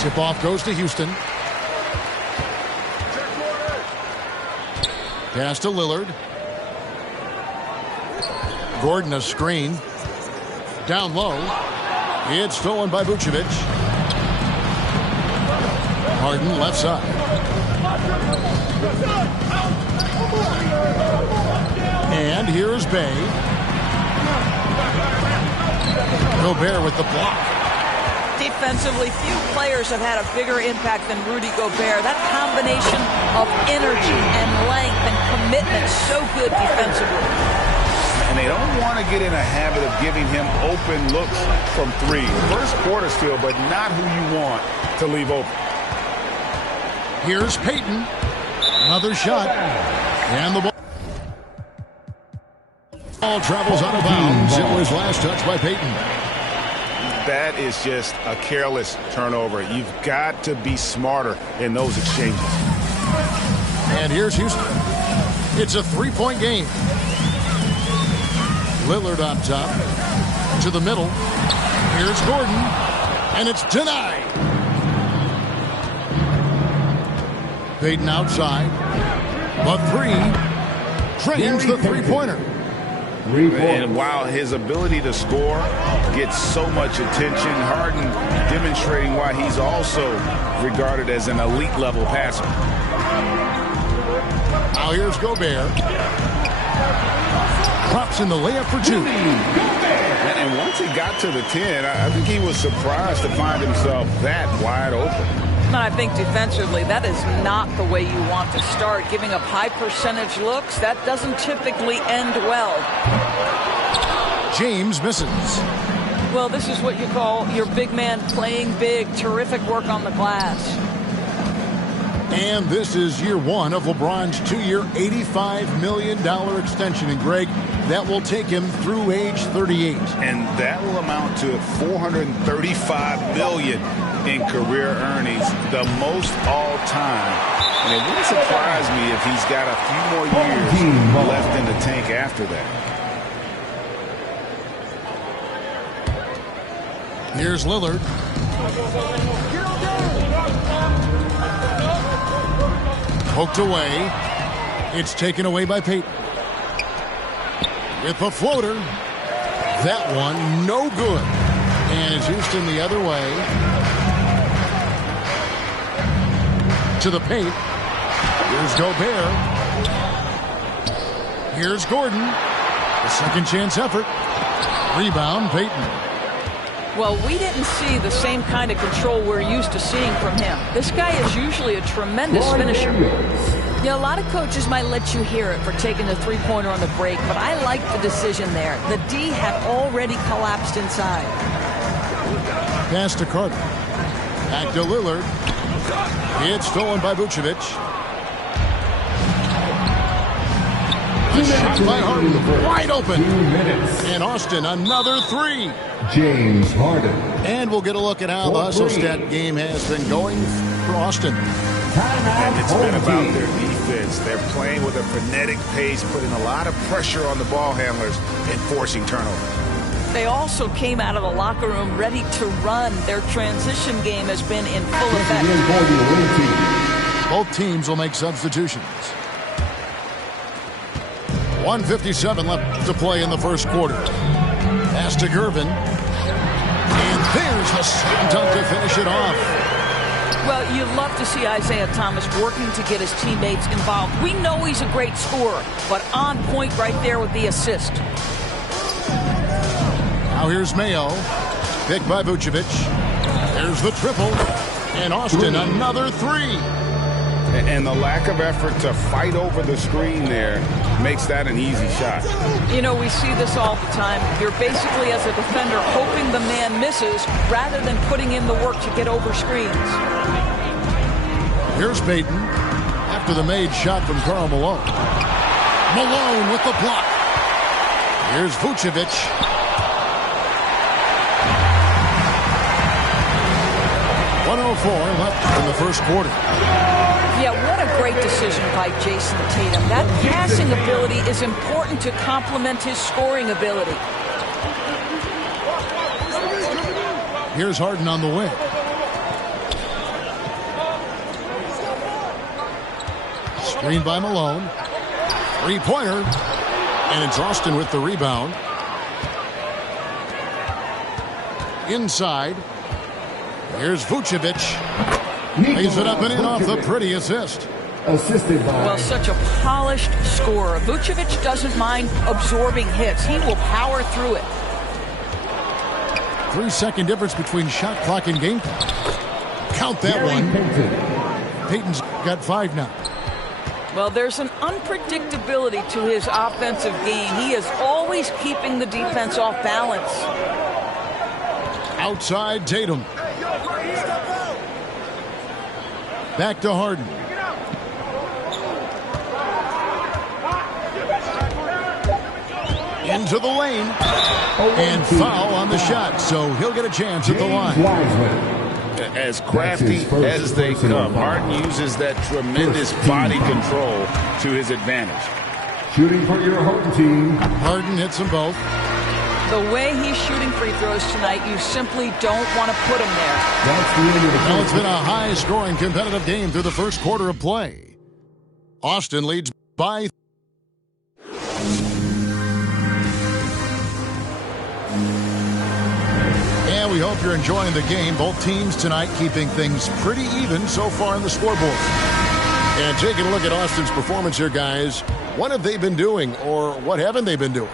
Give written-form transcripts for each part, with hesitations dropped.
Tip-off goes to Houston. Pass to Lillard. Gordon a screen. Down low. It's stolen by Vucevic. Harden left side. And here's Bay. Gobert with the block. Defensively, few players have had a bigger impact than Rudy Gobert. That combination of energy and length and commitment, so good defensively. And they don't want to get in a habit of giving him open looks from three. First quarter still, but not who you want to leave open. Here's Payton. Another shot. And the ball travels out of bounds. It was last touched by Payton. That is just a careless turnover. You've got to be smarter in those exchanges. And here's Houston. It's a three-point game. Lillard on top. To the middle. Here's Gordon. And it's denied. Payton outside. But three. Drains the three-pointer. And while his ability to score gets so much attention, Harden demonstrating why he's also regarded as an elite-level passer. Now here's Gobert. Drops in the layup for two. And once he got to the 10, I think he was surprised to find himself that wide open. I think defensively, that is not the way you want to start. Giving up high percentage looks, that doesn't typically end well. James misses. Well, this is what you call your big man playing big. Terrific work on the glass. And this is year one of LeBron's two-year, $85 million extension. And, Greg, that will take him through age 38. And that will amount to $435 million in career earnings, the most all time. And it wouldn't surprise me if he's got a few more years left in the tank after that. Here's Lillard. Poked away. It's taken away by Payton. With a floater. That one no good. And it's Houston the other way. To the paint. Here's Gobert. Here's Gordon. The second chance effort. Rebound, Payton. Well, we didn't see the same kind of control we're used to seeing from him. This guy is usually a tremendous finisher. You know, a lot of coaches might let you hear it for taking the three-pointer on the break, but I like the decision there. The D had already collapsed inside. Pass to Carter. Back to Lillard. It's stolen by Vucevic. A shot by Harden. Wide open. And Austin, another three. James Harden. And we'll get a look at how the hustle stat game has been going for Austin. And it's been about their defense. They're playing with a frenetic pace, putting a lot of pressure on the ball handlers and forcing turnovers. They also came out of the locker room ready to run. Their transition game has been in full effect. Both teams will make substitutions. 1:57 left to play in the first quarter. Pass to Gervin. And there's the slam dunk to finish it off. Well, you love to see Isaiah Thomas working to get his teammates involved. We know he's a great scorer, but on point right there with the assist. Now here's Mayo. Picked by Vucevic. There's the triple. And Austin, another three. And the lack of effort to fight over the screen there makes that an easy shot. You know, we see this all the time. You're basically, as a defender, hoping the man misses rather than putting in the work to get over screens. Here's Payton after the made shot from Karl Malone. Malone with the block. Here's Vucevic. .104 left in the first quarter. Yeah, what a great decision by Jason Tatum. That passing ability is important to complement his scoring ability. Here's Harden on the wing. Screen by Malone. Three-pointer. And it's Austin with the rebound. Inside. Here's Vucevic. Lays it up and in off the pretty assist. Assisted by... Well, such a polished scorer. Vucevic doesn't mind absorbing hits. He will power through it. 3-second difference between shot clock and game clock. Count that one. Payton's got 5 now. Well, there's an unpredictability to his offensive game. He is always keeping the defense off balance. Outside Tatum. Back to Harden. Into the lane. And foul on the shot, so he'll get a chance at the line. As crafty as they come, Harden uses that tremendous body control to his advantage. Shooting for your home team. Harden hits them both. The way he's shooting free throws tonight, you simply don't want to put him there. That's the end of the Well, it's been a high-scoring competitive game through the first quarter of play. Austin leads by... And we hope you're enjoying the game. Both teams tonight keeping things pretty even so far in the scoreboard. And taking a look at Austin's performance here, guys. What have they been doing, or what haven't they been doing?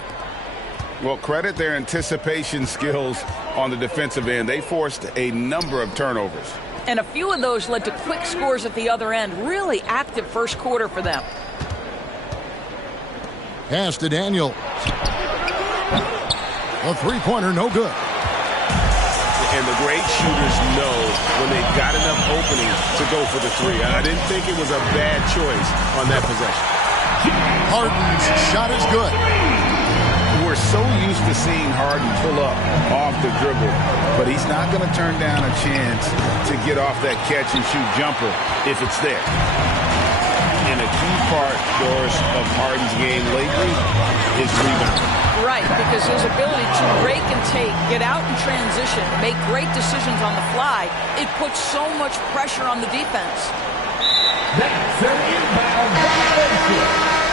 Well, credit their anticipation skills on the defensive end. They forced a number of turnovers. And a few of those led to quick scores at the other end. Really active first quarter for them. Pass to Daniel. A three-pointer, no good. And the great shooters know when they've got enough opening to go for the three. I didn't think it was a bad choice on that possession. Harden's shot is good. We're so used to seeing Harden pull up off the dribble, but he's not going to turn down a chance to get off that catch-and-shoot jumper if it's there. And a key part, Doris, of Harden's game lately is rebounding. Right, because his ability to rake and take, get out in transition, make great decisions on the fly, it puts so much pressure on the defense. That's an inbound violation.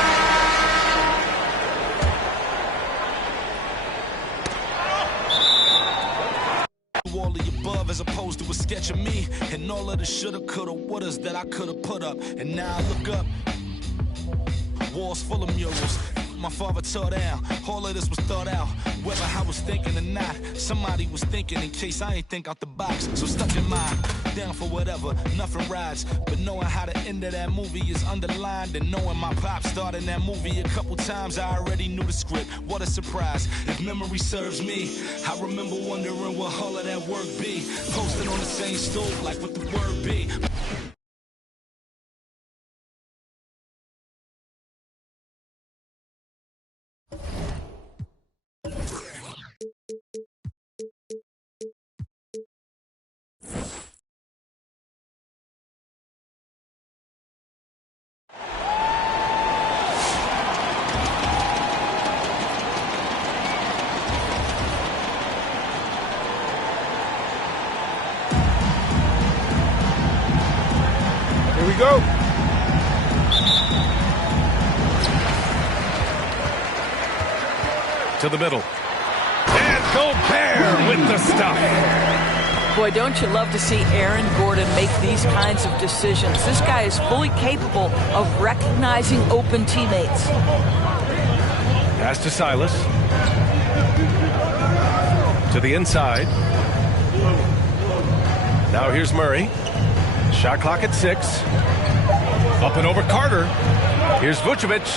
All of the above as opposed to a sketch of me and all of the shoulda, coulda, wouldas that I coulda put up. And now I look up, walls full of murals. My father tore down, all of this was thought out. Whether I was thinking or not, somebody was thinking in case I ain't think out the box. So stuck in mind, down for whatever, nothing rides. But knowing how the end of that movie is underlined, and knowing my pop starred in that movie a couple times, I already knew the script. What a surprise. If memory serves me, I remember wondering what all of that work be. Posted on the same stove like what the word be. Here we go. To the middle. And Gobert with the stuff. Boy, don't you love to see Aaron Gordon make these kinds of decisions. This guy is fully capable of recognizing open teammates. Pass to Silas. To the inside. Now here's Murray. Shot clock at 6. Up and over Carter. Here's Vucevic.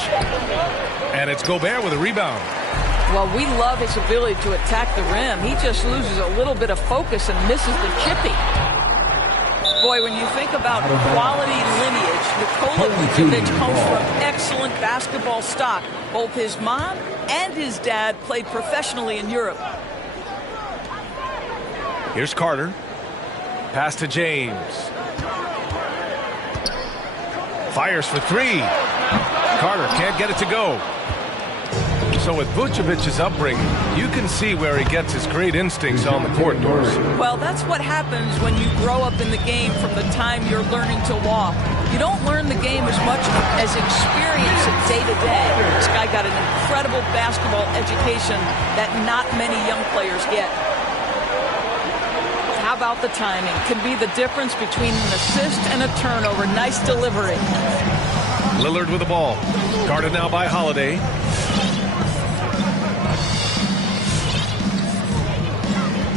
And it's Gobert with a rebound. Well, we love his ability to attack the rim. He just loses a little bit of focus and misses the chippy. Boy, when you think about quality lineage, Nikola Vucevic comes from excellent basketball stock. Both his mom and his dad played professionally in Europe. Here's Carter. Pass to James. Fires for 3. Carter can't get it to go. So with Vucevic's upbringing, you can see where he gets his great instincts on the court, Doris. Well, that's what happens when you grow up in the game from the time you're learning to walk. You don't learn the game as much as experience it day to day. This guy got an incredible basketball education that not many young players get. How about the timing? Can be the difference between an assist and a turnover. Nice delivery. Lillard with the ball. Guarded now by Holiday.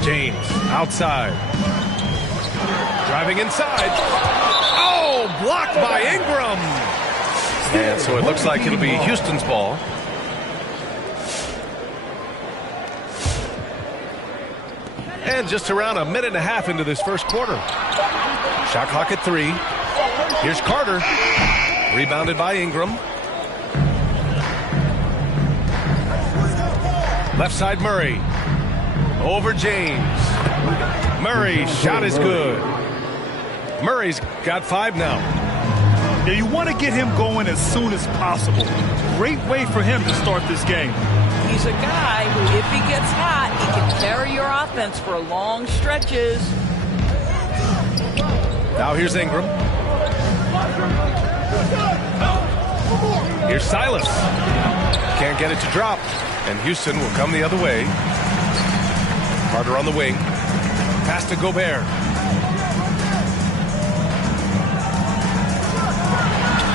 James outside. Driving inside. Oh, blocked by Ingram. And so it looks like it'll be Houston's ball. And just around a minute and a half into this first quarter. Shot clock at 3. Here's Carter. Rebounded by Ingram. Left side Murray. Over James. Murray's shot is good. Murray's got 5 now. Yeah, you want to get him going as soon as possible. Great way for him to start this game. He's a guy who, if he gets hot, he can carry your offense for long stretches. Now here's Ingram. Here's Silas. Can't get it to drop. And Houston will come the other way. Carter on the wing. Pass to Gobert.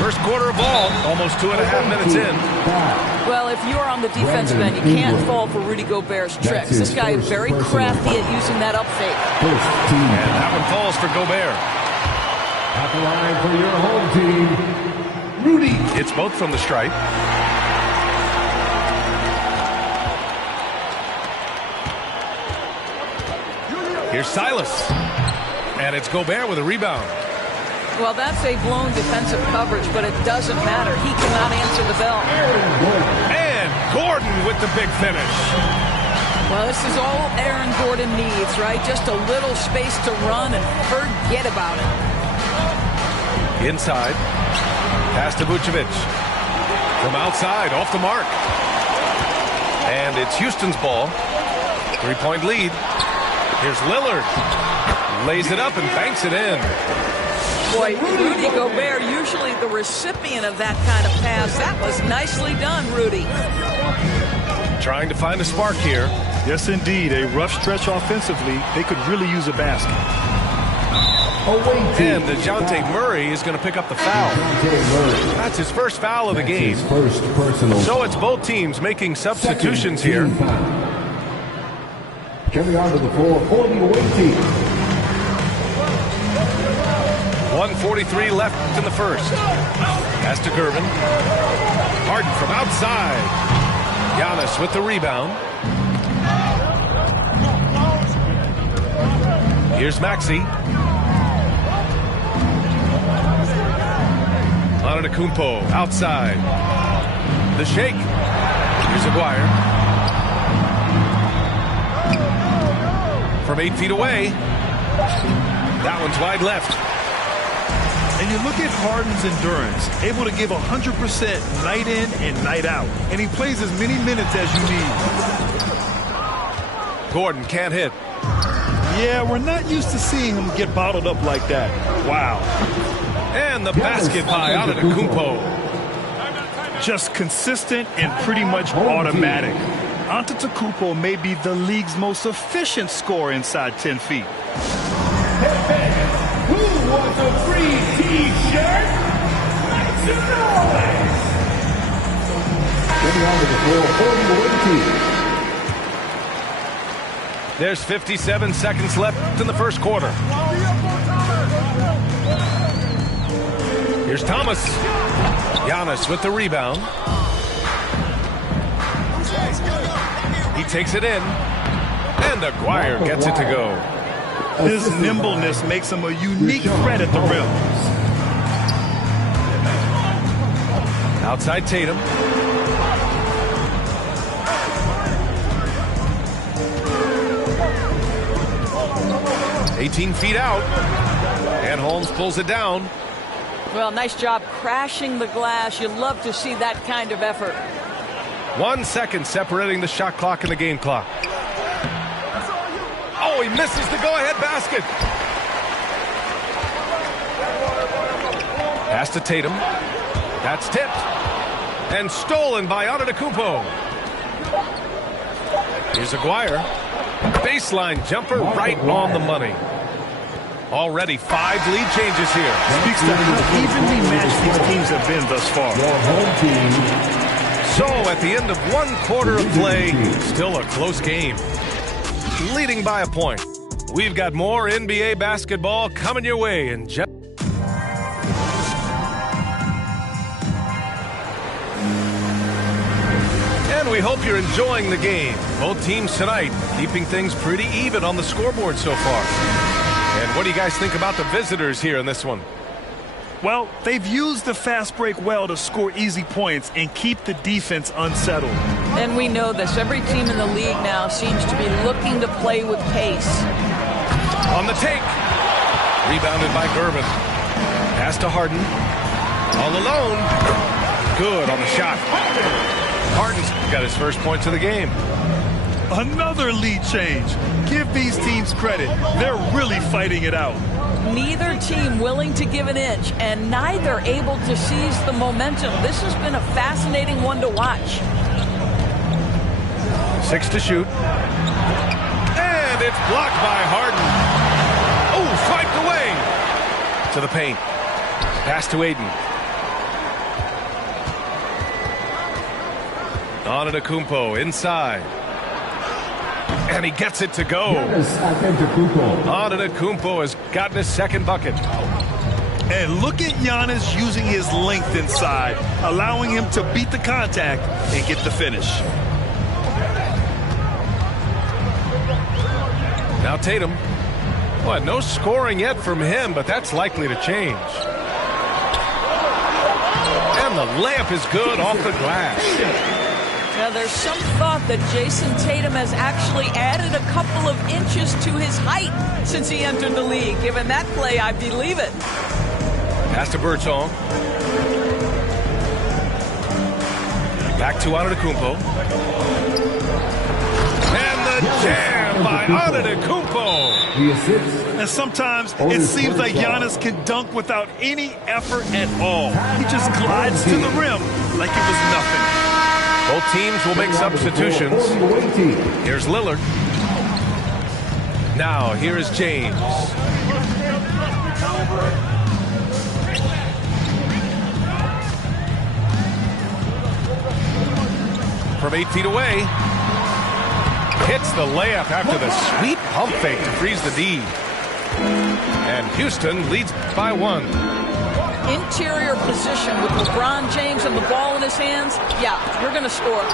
First quarter of ball. Almost 2.5 minutes in. Well, if you're on the defensive end, you can't fall for Rudy Gobert's tricks. This guy is very crafty at using that up fake. And that one falls for Gobert. At the line for your home team, Rudy. It's both from the stripe. Here's Silas. And it's Gobert with a rebound. Well, that's a blown defensive coverage, but it doesn't matter. He cannot answer the bell. And Gordon with the big finish. Well, this is all Aaron Gordon needs, right? Just a little space to run and forget about it. Inside. Pass to Vucevic. From outside, off the mark. And it's Houston's ball. 3-point lead. Here's Lillard. Lays it up and banks it in. Boy, Rudy Gobert, usually the recipient of that kind of pass. That was nicely done, Rudy. Trying to find a spark here. Yes, indeed. A rough stretch offensively. They could really use a basket. And DeJounte Murray is going to pick up the foul. That's his first foul of the game. So it's both teams making substitutions here. Coming onto the floor for the away team. 1:43 left in the first. Pass to Gervin. Harden from outside. Giannis with the rebound. Here's Maxey. Antetokounmpo outside. The shake. Here's Aguirre. From 8 feet away. That one's wide left. And you look at Harden's endurance, able to give 100% night in and night out. And he plays as many minutes as you need. Gordon can't hit. Yeah, we're not used to seeing him get bottled up like that. Wow. And the basket by Antetokounmpo. Just consistent and pretty much automatic. Antetokounmpo may be the league's most efficient scorer inside 10 feet. Who wants a free T-shirt? Make some noise! Coming onto the floor for the away team. There's 57 seconds left in the first quarter. Here's Thomas. Giannis with the rebound. He takes it in. And Aguirre gets it to go. His nimbleness makes him a unique threat at the rim. Outside Tatum. "18 feet out. And Holmes pulls it down. Well, nice job crashing the glass. You love to see that kind of effort. 1 second separating the shot clock and the game clock. Oh, he misses the go-ahead basket. Pass to Tatum. That's tipped. And stolen by Antetokounmpo. Here's Aguirre. Baseline jumper right on the money. Already 5 lead changes here. Speaks to how evenly matched these teams have been thus far. So at the end of 1 quarter of play, still a close game. Leading by a point. We've got more NBA basketball coming your way in just... And we hope you're enjoying the game. Both teams tonight keeping things pretty even on the scoreboard so far. And what do you guys think about the visitors here in this one? Well, they've used the fast break well to score easy points and keep the defense unsettled. And we know this. Every team in the league now seems to be looking to play with pace. On the take. Rebounded by Gervin. Pass to Harden. All alone. Good on the shot. Harden's got his first points of the game. Another lead change. Give these teams credit. They're really fighting it out. Neither team willing to give an inch, and neither able to seize the momentum. This has been a fascinating one to watch. 6 to shoot. And it's blocked by Harden. Oh, swiped away. To the paint. Pass to Aiden. Antetokounmpo inside. And he gets it to go. Antetokounmpo has gotten his second bucket. And look at Giannis using his length inside, allowing him to beat the contact and get the finish. Now Tatum. Well, no scoring yet from him, but that's likely to change. And the layup is good off the glass. Now, there's some thought that Jason Tatum has actually added a couple of inches to his height since he entered the league. Given that play, I believe it. Pass to Birdsong. Back to Antetokounmpo. And the jam by Antetokounmpo. And sometimes it seems like Giannis can dunk without any effort at all. He just glides to the rim like it was nothing. Both teams will make substitutions. Here's Lillard. Now, here is James. From 8 feet away. Hits the layup after the sweet pump fake to freeze the D. And Houston leads by 1. Interior position with LeBron James and the ball in his hands. Yeah, you're going to score.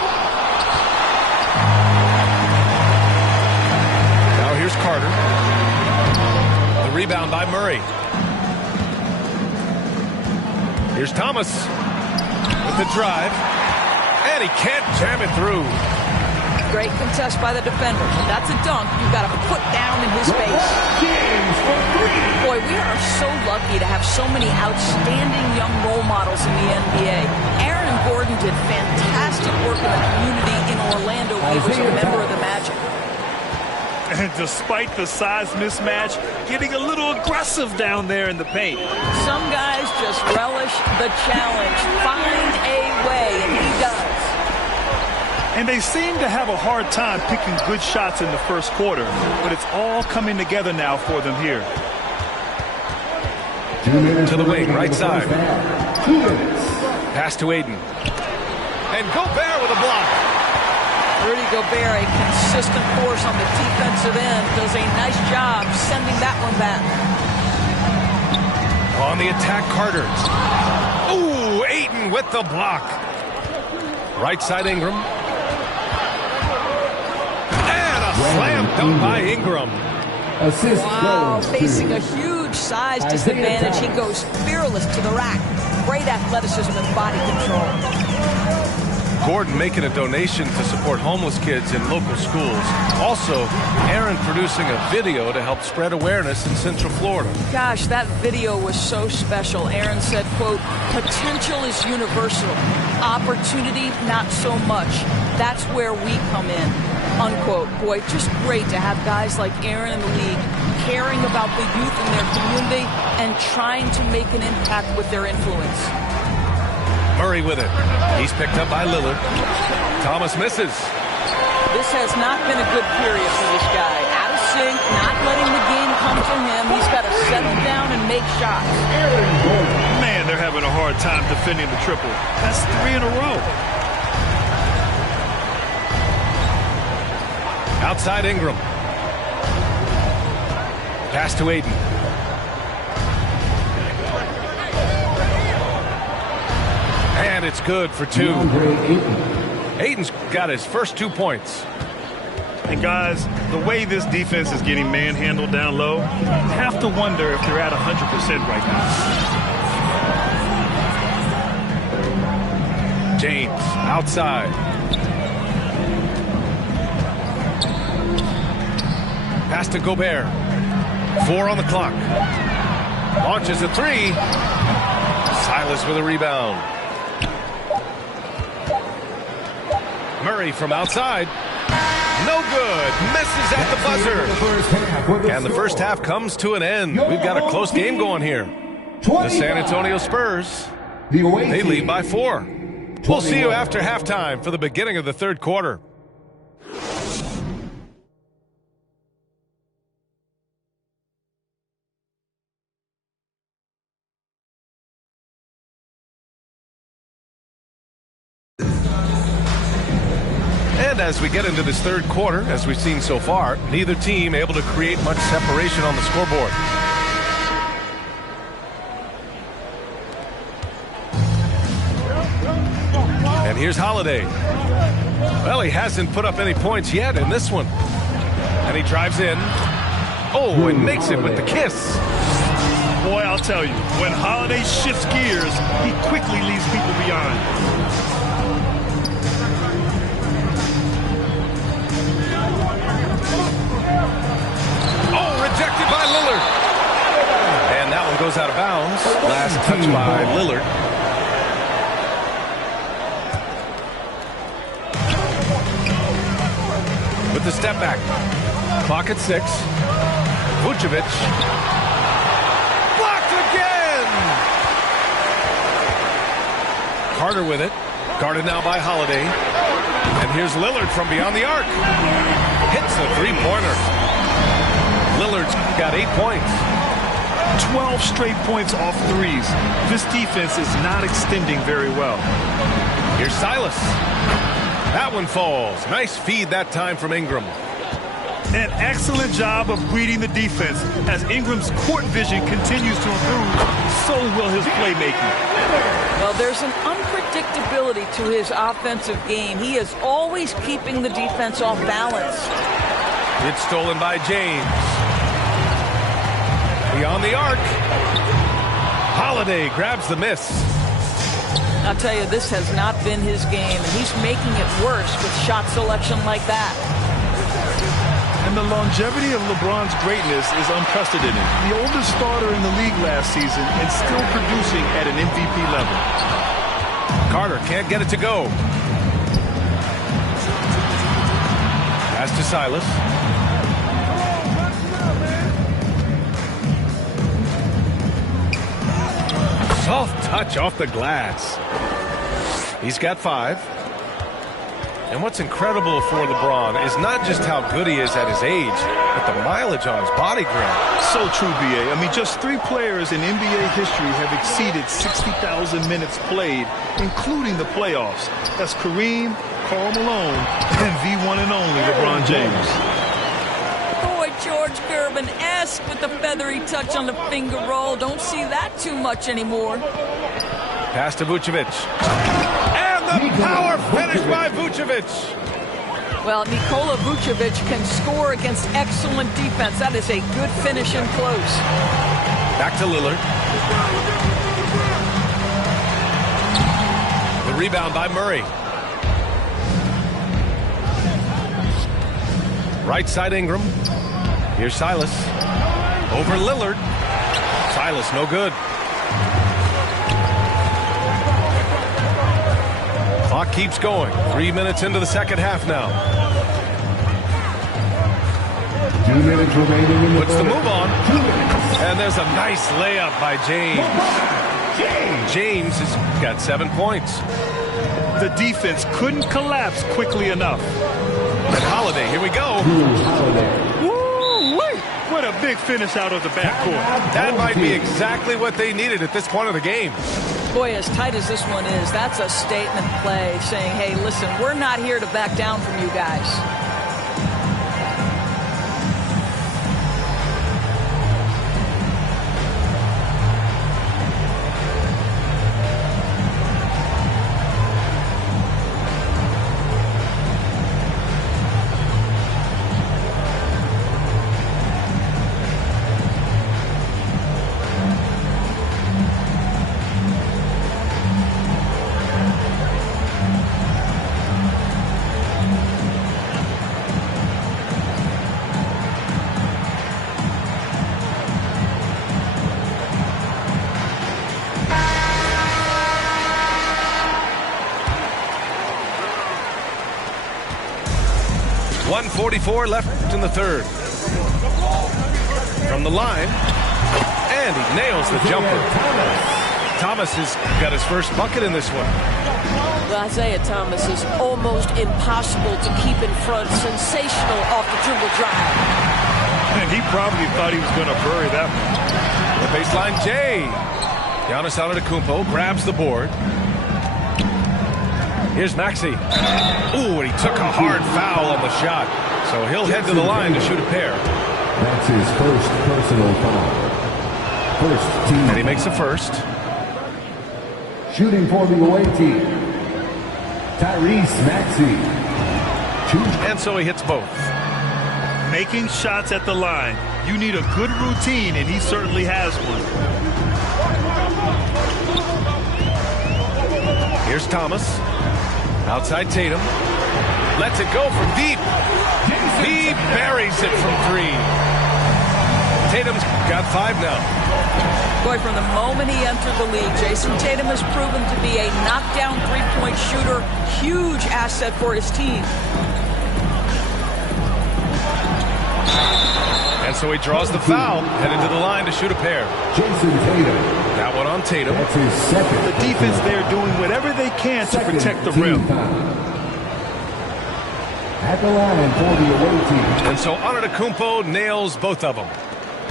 Now here's Carter. The rebound by Murray. Here's Thomas with the drive. And he can't jam it through. Great contest by the defender. That's a dunk you've got to put down in his face. Boy, we are so lucky to have so many outstanding young role models in the NBA. Aaron Gordon did fantastic work in the community in Orlando when he was a member of the Magic. And despite the size mismatch, getting a little aggressive down there in the paint. Some guys just relish the challenge. Find a way, and he does. And they seem to have a hard time picking good shots in the first quarter, but it's all coming together now for them here. To the wing, right side. Pass to Aiden. And Gobert with a block. Rudy Gobert, a consistent force on the defensive end, does a nice job sending that one back. On the attack, Carter. Ooh, Aiden with the block. Right side, Ingram. Slam dunk by Ingram. Wow, facing a huge size disadvantage. He goes fearless to the rack. Great athleticism and body control. Gordon making a donation to support homeless kids in local schools. Also, Aaron producing a video to help spread awareness in Central Florida. Gosh, that video was so special. Aaron said, quote, "Potential is universal. Opportunity, not so much. That's where we come in." unquote. Boy, just great to have guys like Aaron in the league caring about the youth in their community and trying to make an impact with their influence. Murray with it. He's picked up by Lillard. Thomas misses. This has not been a good period for this guy. Out of sync, not letting the game come to him. He's got to settle down and make shots. Man, they're having a hard time defending the triple. That's 3 in a row. Outside Ingram. Pass to Aiden. And it's good for 2. Aiden's got his first 2 points. And guys, the way this defense is getting manhandled down low, you have to wonder if they're at 100% right now. James outside. Pass to Gobert. 4 on the clock. Launches a 3. Silas with a rebound. Murray from outside. No good. Misses at the buzzer. And the first half comes to an end. We've got a close game going here. The San Antonio Spurs, they lead by 4. We'll see you after halftime for the beginning of the third quarter. And as we get into this third quarter, as we've seen so far, neither team able to create much separation on the scoreboard. And here's Holiday. Well, he hasn't put up any points yet in this one. And he drives in. Oh, and makes it with the kiss. Boy, I'll tell you, when Holiday shifts gears, he quickly leaves people behind. Rejected by Lillard. And that one goes out of bounds. Last touch by Lillard. With the step back. Clock at 6. Vucevic. Blocked again! Carter with it. Guarded now by Holiday. And here's Lillard from beyond the arc. Hits a three-pointer. Lillard's got 8 points. 12 straight points off threes. This defense is not extending very well. Here's Silas. That one falls. Nice feed that time from Ingram. An excellent job of reading the defense. As Ingram's court vision continues to improve, so will his playmaking. Well, there's an unpredictability to his offensive game. He is always keeping the defense off balance. It's stolen by James. Beyond the arc. Holiday grabs the miss. I'll tell you, this has not been his game, and he's making it worse with shot selection like that. And the longevity of LeBron's greatness is unprecedented. The oldest starter in the league last season and still producing at an MVP level. Carter can't get it to go. Pass to Silas. Soft touch off the glass. He's got 5. And what's incredible for LeBron is not just how good he is at his age, but the mileage on his body grab. So true, B.A. I mean, just 3 players in NBA history have exceeded 60,000 minutes played, including the playoffs. That's Kareem, Karl Malone, and the one and only LeBron James. Boy, George Gervin-esque with the feathery touch on the finger roll. Don't see that too much anymore. Pass to Vucevic. And the power finish by Vucevic. Well, Nikola Vucevic can score against excellent defense. That is a good finish in close. Back to Lillard. The rebound by Murray. Right side Ingram. Here's Silas. Over Lillard. Silas no good. Clock keeps going. 3 minutes into the second half now. 2 minutes remaining in the Puts the move on. And there's a nice layup by James. James has got 7 points. The defense couldn't collapse quickly enough. And Holiday, here we go. Woo-wee! What a big finish out of the backcourt. That might be exactly what they needed at this point of the game. Boy, as tight as this one is, that's a statement play saying, hey, listen, we're not here to back down from you guys. .144 left in the third. From the line, and he nails the jumper. Thomas has got his first bucket in this one. Well, Isaiah Thomas is almost impossible to keep in front. Sensational off the dribble drive. And he probably thought he was going to bury that one. The baseline J. Giannis Antetokounmpo grabs the board. Here's Maxey. Ooh, and he took a hard foul on the shot. So he'll head to the line to shoot a pair. That's his first personal foul. First team. And he makes a first. Shooting for the away team, Tyrese Maxey. And so he hits both. Making shots at the line. You need a good routine, and he certainly has one. Here's Thomas. Outside Tatum. Lets it go from deep. He buries it from 3. Tatum's got 5 now. Boy, from the moment he entered the league, Jason Tatum has proven to be a knockdown three-point shooter. Huge asset for his team. And so he draws the foul, headed to the line to shoot a pair. Jason Tatum. That one on Tatum. That's his second. The defense there doing whatever they can to protect the rim. At the line for the away team. And so Antetokounmpo nails both of them.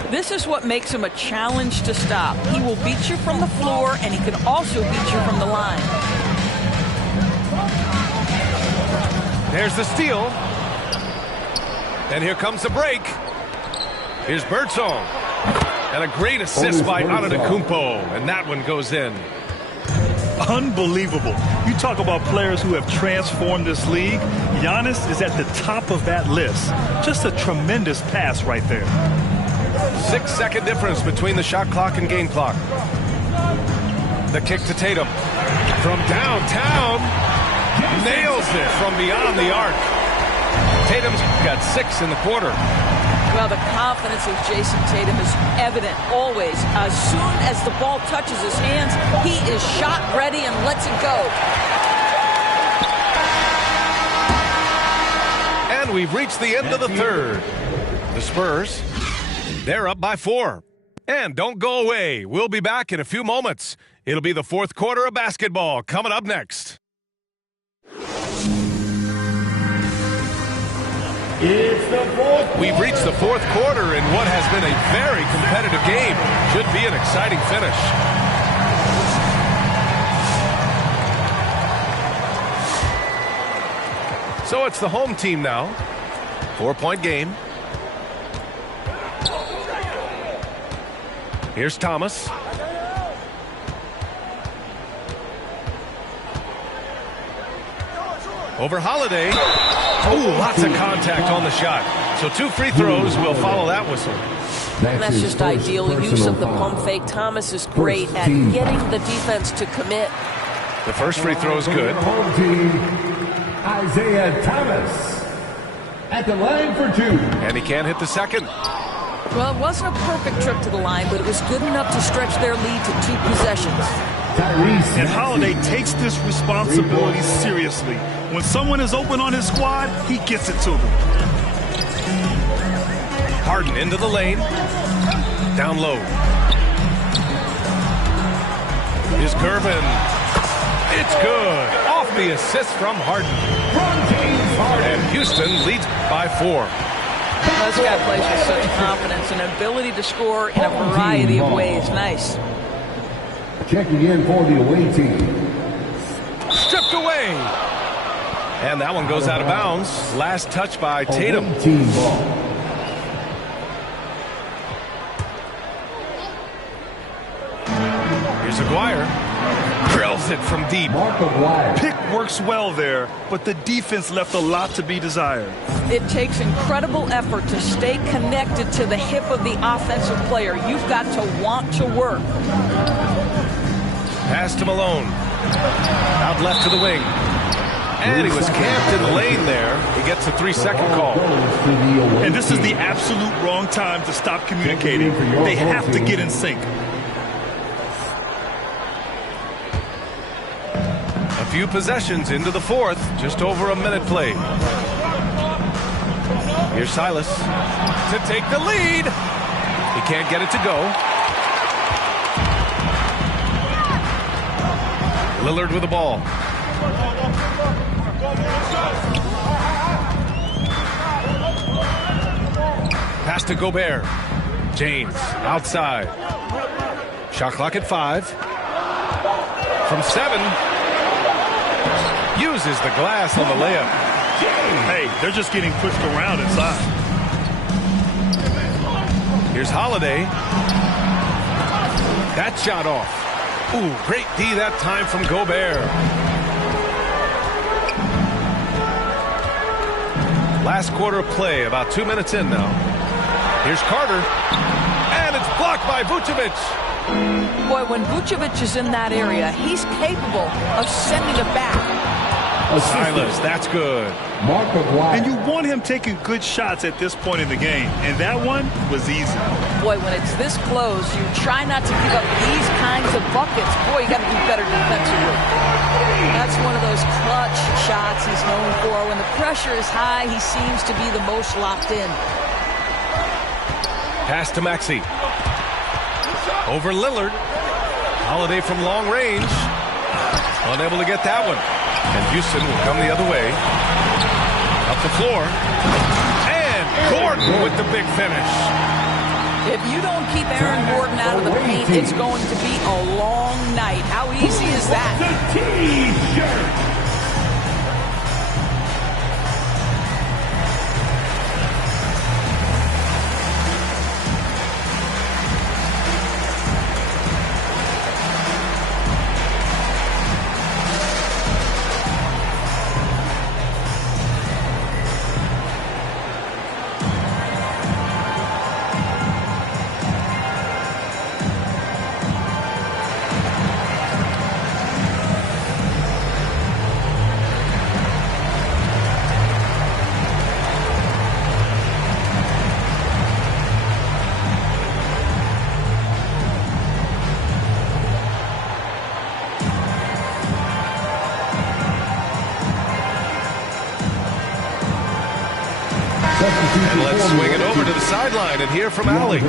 This is what makes him a challenge to stop. He will beat you from the floor, and he can also beat you from the line. There's the steal. And here comes the break. Here's Birdsong. And a great assist by Antetokounmpo. And that one goes in. Unbelievable. You talk about players who have transformed this league. Giannis is at the top of that list. Just a tremendous pass right there. 6-second difference between the shot clock and game clock. The kick to Tatum. From downtown. Nails it from beyond the arc. Tatum's got 6 in the quarter. Well, the confidence of Jason Tatum is evident always. As soon as the ball touches his hands, he is shot ready and lets it go. And we've reached the end of the third. The Spurs, they're up by 4. And don't go away. We'll be back in a few moments. It'll be the fourth quarter of basketball coming up next. We've reached the fourth quarter in what has been a very competitive game. Should be an exciting finish. So it's the home team now. 4-point game. Here's Thomas. Over Holiday. Oh, lots of contact on the shot. So 2 free throws will follow that whistle. That's just ideal use of the pump fake. Thomas is great at getting the defense to commit. The first free throw is good. Home team, Isaiah Thomas. At the line for 2. And he can't hit the second. Well, it wasn't a perfect trip to the line, but it was good enough to stretch their lead to 2 possessions. And Holiday takes this responsibility seriously. When someone is open on his squad, he gets it to them. Harden into the lane. Down low. Here's Gervin. It's good. Off the assist from Harden. And Houston leads by 4. This guy plays with such confidence and ability to score in a variety of ways. Nice. Checking in for the away team. Stripped away. And that one goes out of bounds. Last touch by Tatum. Away team ball. Here's Aguirre. Drills it from deep. Mark Aguirre. Pick works well there, but the defense left a lot to be desired. It takes incredible effort to stay connected to the hip of the offensive player. You've got to want to work. Pass to Malone. Out left to the wing. And he was camped in the lane there. He gets a 3-second call. And this is the absolute wrong time to stop communicating. They have to get in sync. A few possessions into the 4th. Just over a minute played. Here's Silas to take the lead. He can't get it to go. Lillard with the ball. Pass to Gobert. James outside. Shot clock at 5. From 7. Uses the glass on the layup. Hey, they're just getting pushed around inside. Here's Holiday. That shot off. Ooh, great D that time from Gobert. Last quarter of play, about 2 minutes in now. Here's Carter. And it's blocked by Vucevic. Boy, when Vucevic is in that area, he's capable of sending it back. Silas, that's good. Mark Aguirre. And you want him taking good shots at this point in the game. And that one was easy. Boy, when it's this close, you try not to give up these kinds of buckets. Boy, you got to do better defensively. That's one of those clutch shots he's known for. When the pressure is high, he seems to be the most locked in. Pass to Maxey. Over Lillard. Holiday from long range. Unable to get that one. And Houston will come the other way. Up the floor. And Gordon with the big finish. If you don't keep Aaron Gordon out of the paint, it's going to be a long night. How easy is that? The T-shirt. And let's swing it over to the sideline and hear from Allie.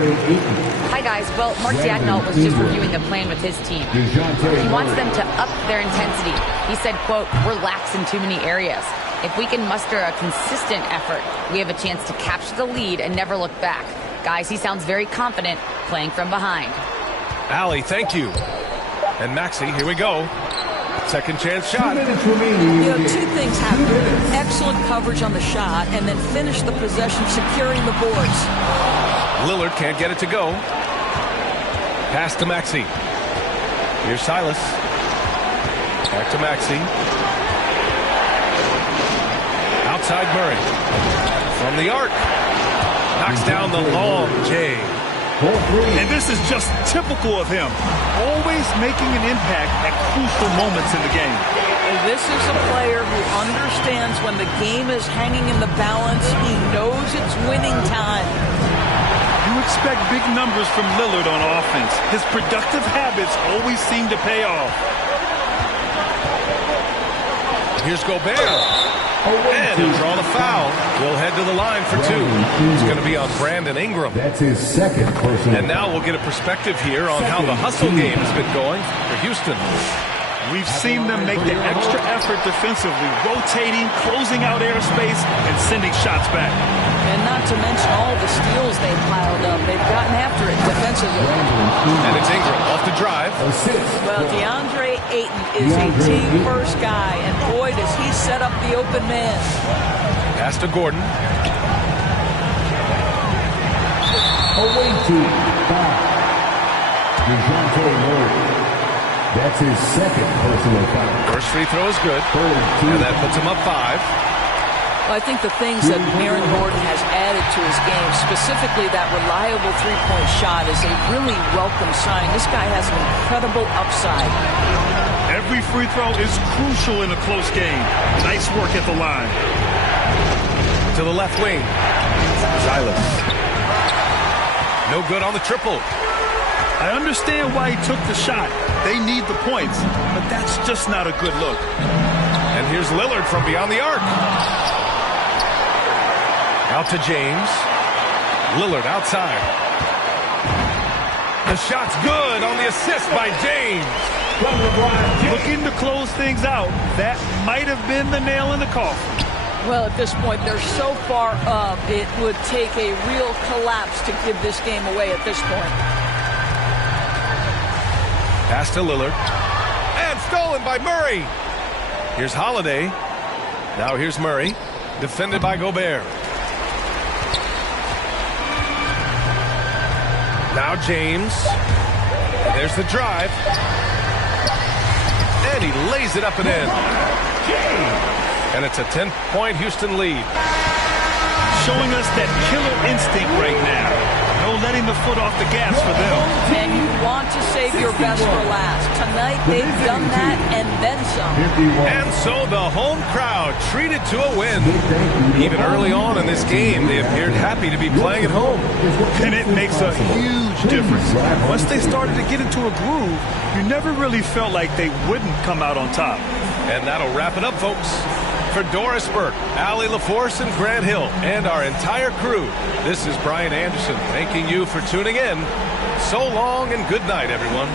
Hi, guys. Well, Mark Dagnall was just reviewing the plan with his team. He wants them to up their intensity. He said, quote, "We're lax in too many areas. If we can muster a consistent effort, we have a chance to capture the lead and never look back." Guys, he sounds very confident playing from behind. Allie, thank you. And Maxey, here we go. Second chance shot. You know, two things happen. Excellent coverage on the shot, and then finish the possession securing the boards. Lillard can't get it to go. Pass to Maxey. Here's Silas. Back to Maxey. Outside Murray. From the arc. Knocks down the long J. And this is just typical of him. Always making an impact at crucial moments in the game. This is a player who understands when the game is hanging in the balance. He knows it's winning time. You expect big numbers from Lillard on offense. His productive habits always seem to pay off. Here's Gobert. And he'll draw the foul. He'll head to the line for two. It's going to be on Brandon Ingram. That's his second personal. And now we'll get a perspective here on how the hustle game has been going for Houston. We've seen them make the extra effort defensively, rotating, closing out airspace, and sending shots back. And not to mention all the steals they've piled up. They've gotten after it defensively. And it's Ingram off the drive. Well, DeAndre Ayton is a team-first guy, and boy, does he set up the open man. Pass to Gordon. Away team, foul. DeJounte Murray. That's his second personal foul. First free throw is good. And that puts him up 5. Well, I think the things that Aaron Gordon has added to his game, specifically that reliable three-point shot, is a really welcome sign. This guy has an incredible upside. Every free throw is crucial in a close game. Nice work at the line. To the left wing. Silas. No good on the triple. I understand why he took the shot. They need the points, but that's just not a good look. And here's Lillard from beyond the arc. Out to James. Lillard outside. The shot's good on the assist by James. Looking to close things out. That might have been the nail in the coffin. Well, at this point, they're so far up, it would take a real collapse to give this game away at this point. Pass to Lillard. And stolen by Murray. Here's Holiday. Now here's Murray. Defended by Gobert. Now James. And there's the drive. And he lays it up and in. And it's a 10-point Houston lead. Showing us that killer instinct right now. No letting the foot off the gas for them. And you want to save your best for last. Tonight they've done that and then some. And so the home crowd treated to a win. Even early on in this game, they appeared happy to be playing at home. And it makes a huge difference. Once they started to get into a groove, you never really felt like they wouldn't come out on top. And that'll wrap it up, folks. For Doris Burke, Allie LaForce, and Grant Hill, and our entire crew, this is Brian Anderson thanking you for tuning in. So long and good night, everyone.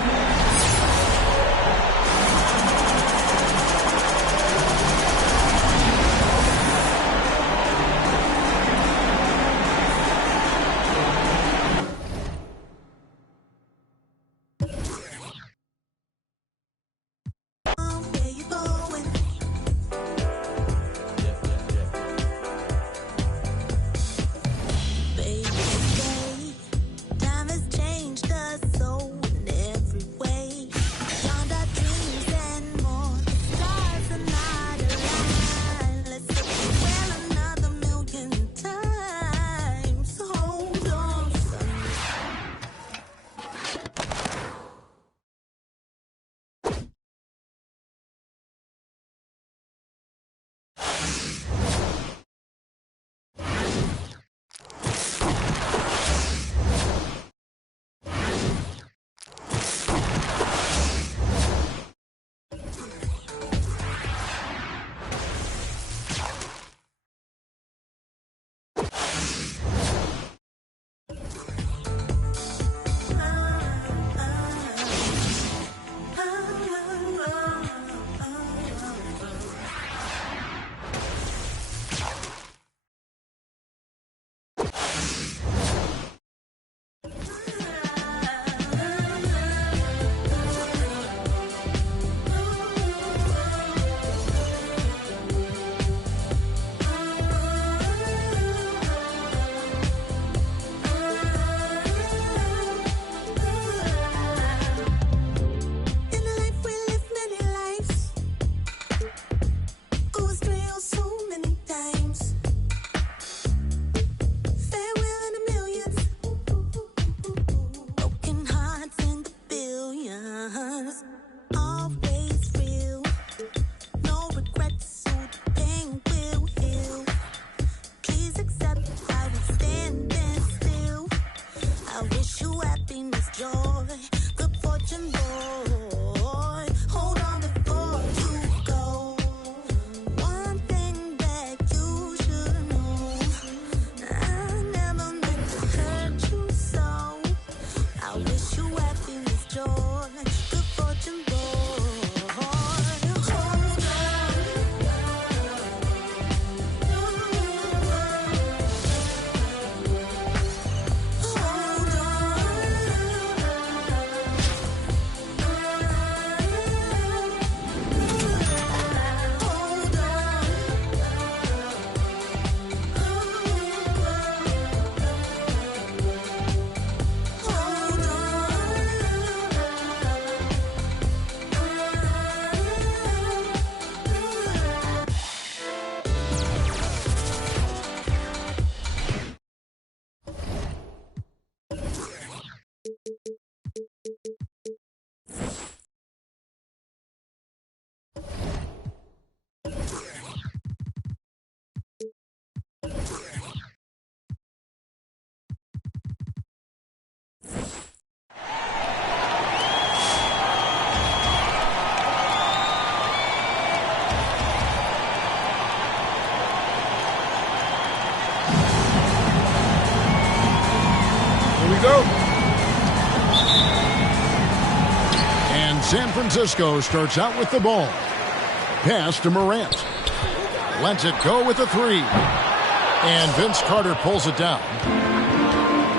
go. And San Francisco starts out with the ball. Pass to Morant. Lets it go with a three. And Vince Carter pulls it down.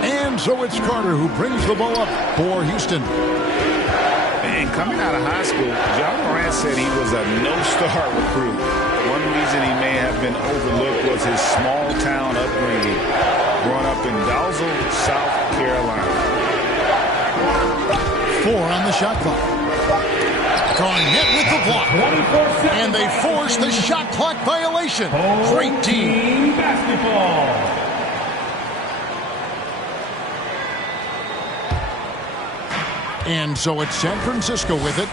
And so it's Carter who brings the ball up for Houston. And coming out of high school, John Morant said he was a no-star recruit. One reason he may have been overlooked was his small-town upbringing, growing up in Dalzell, South Carolina. 4 on the shot clock. Garnett with the block. And they force the shot clock violation. Great team. Basketball. And so it's San Francisco with it.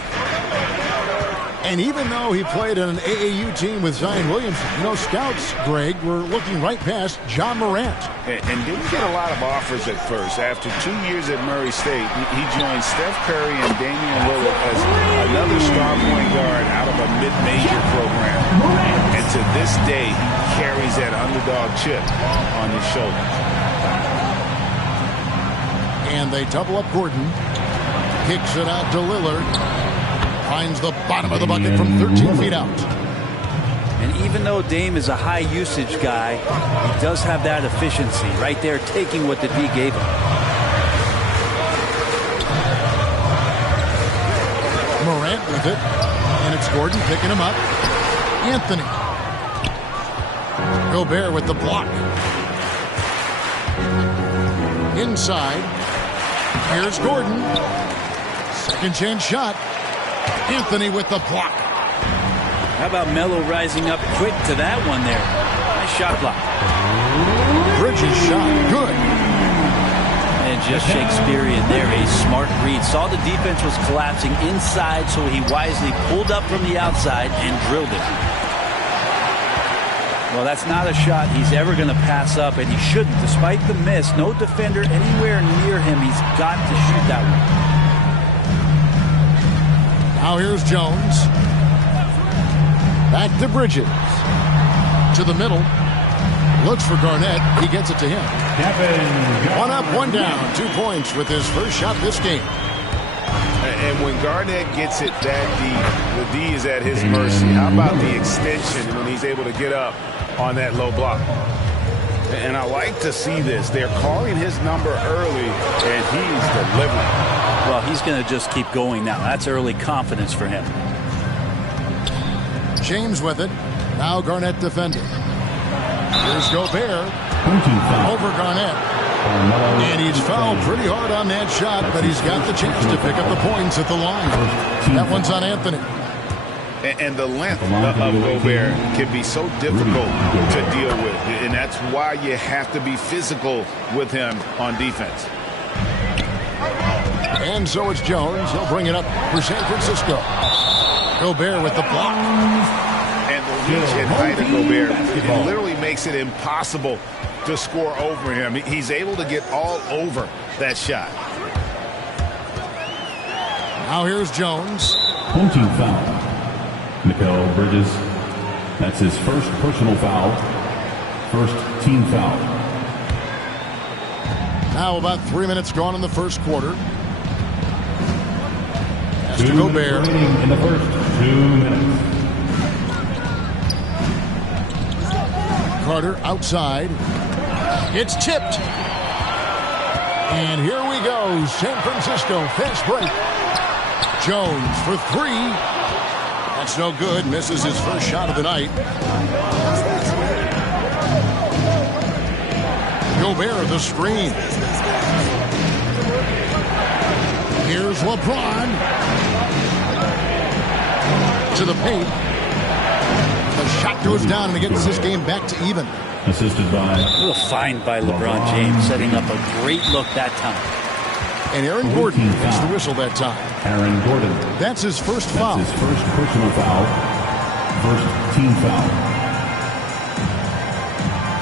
And even though he played on an AAU team with Zion Williamson, you know, scouts, Greg, were looking right past John Morant. And didn't get a lot of offers at first. After 2 years at Murray State, he joined Steph Curry and Damian Lillard as another star point guard out of a mid-major program. And to this day, he carries that underdog chip on his shoulder. And they double up Gordon. Kicks it out to Lillard. Finds the bottom of the bucket from 13 feet out. And even though Dame is a high-usage guy, he does have that efficiency right there, taking what the D gave him. Morant with it. And it's Gordon picking him up. Anthony. Gobert with the block. Inside. Here's Gordon. Second chance shot. Anthony with the block. How about Melo rising up quick to that one there? Nice shot block. Bridges shot. Good. And just Shakespearean there. A smart read. Saw the defense was collapsing inside, so he wisely pulled up from the outside and drilled it. Well, that's not a shot he's ever going to pass up, and he shouldn't. Despite the miss, no defender anywhere near him. He's got to shoot that one. Now here's Jones. Back to Bridges. To the middle. Looks for Garnett. He gets it to him. One up, one down. 2 points with his first shot this game. And when Garnett gets it that deep, the D is at his mercy. How about the extension when he's able to get up on that low block? And I like to see this. They're calling his number early, and he's delivering. Well, he's going to just keep going now. That's early confidence for him. James with it. Now Garnett defending. Here's Gobert. Over Garnett. And he's fouled pretty hard on that shot, but he's got the chance to pick up the points at the line. That one's on Anthony. And the length of Gobert can be so difficult to deal with. And that's why you have to be physical with him on defense. And so it's Jones. He'll bring it up for San Francisco. Gobert with the block. And the reach and height of Gobert, it literally makes it impossible to score over him. He's able to get all over that shot. Now here's Jones. Home team foul. Mikal Bridges. That's his first personal foul. First team foul. Now about 3 minutes gone in the first quarter. To Gobert. In the first 2 minutes. Carter outside. It's tipped. And here we go. San Francisco fast break. Jones for three. That's no good. Misses his first shot of the night. Gobert the screen. Here's LeBron. To the paint. The shot goes down and it gets this game back to even. Assisted by... A little find by LeBron James, setting up a great look that time. And Aaron Gordon gets the whistle that time. Aaron Gordon. That's his first foul. That's his first personal foul. First team foul.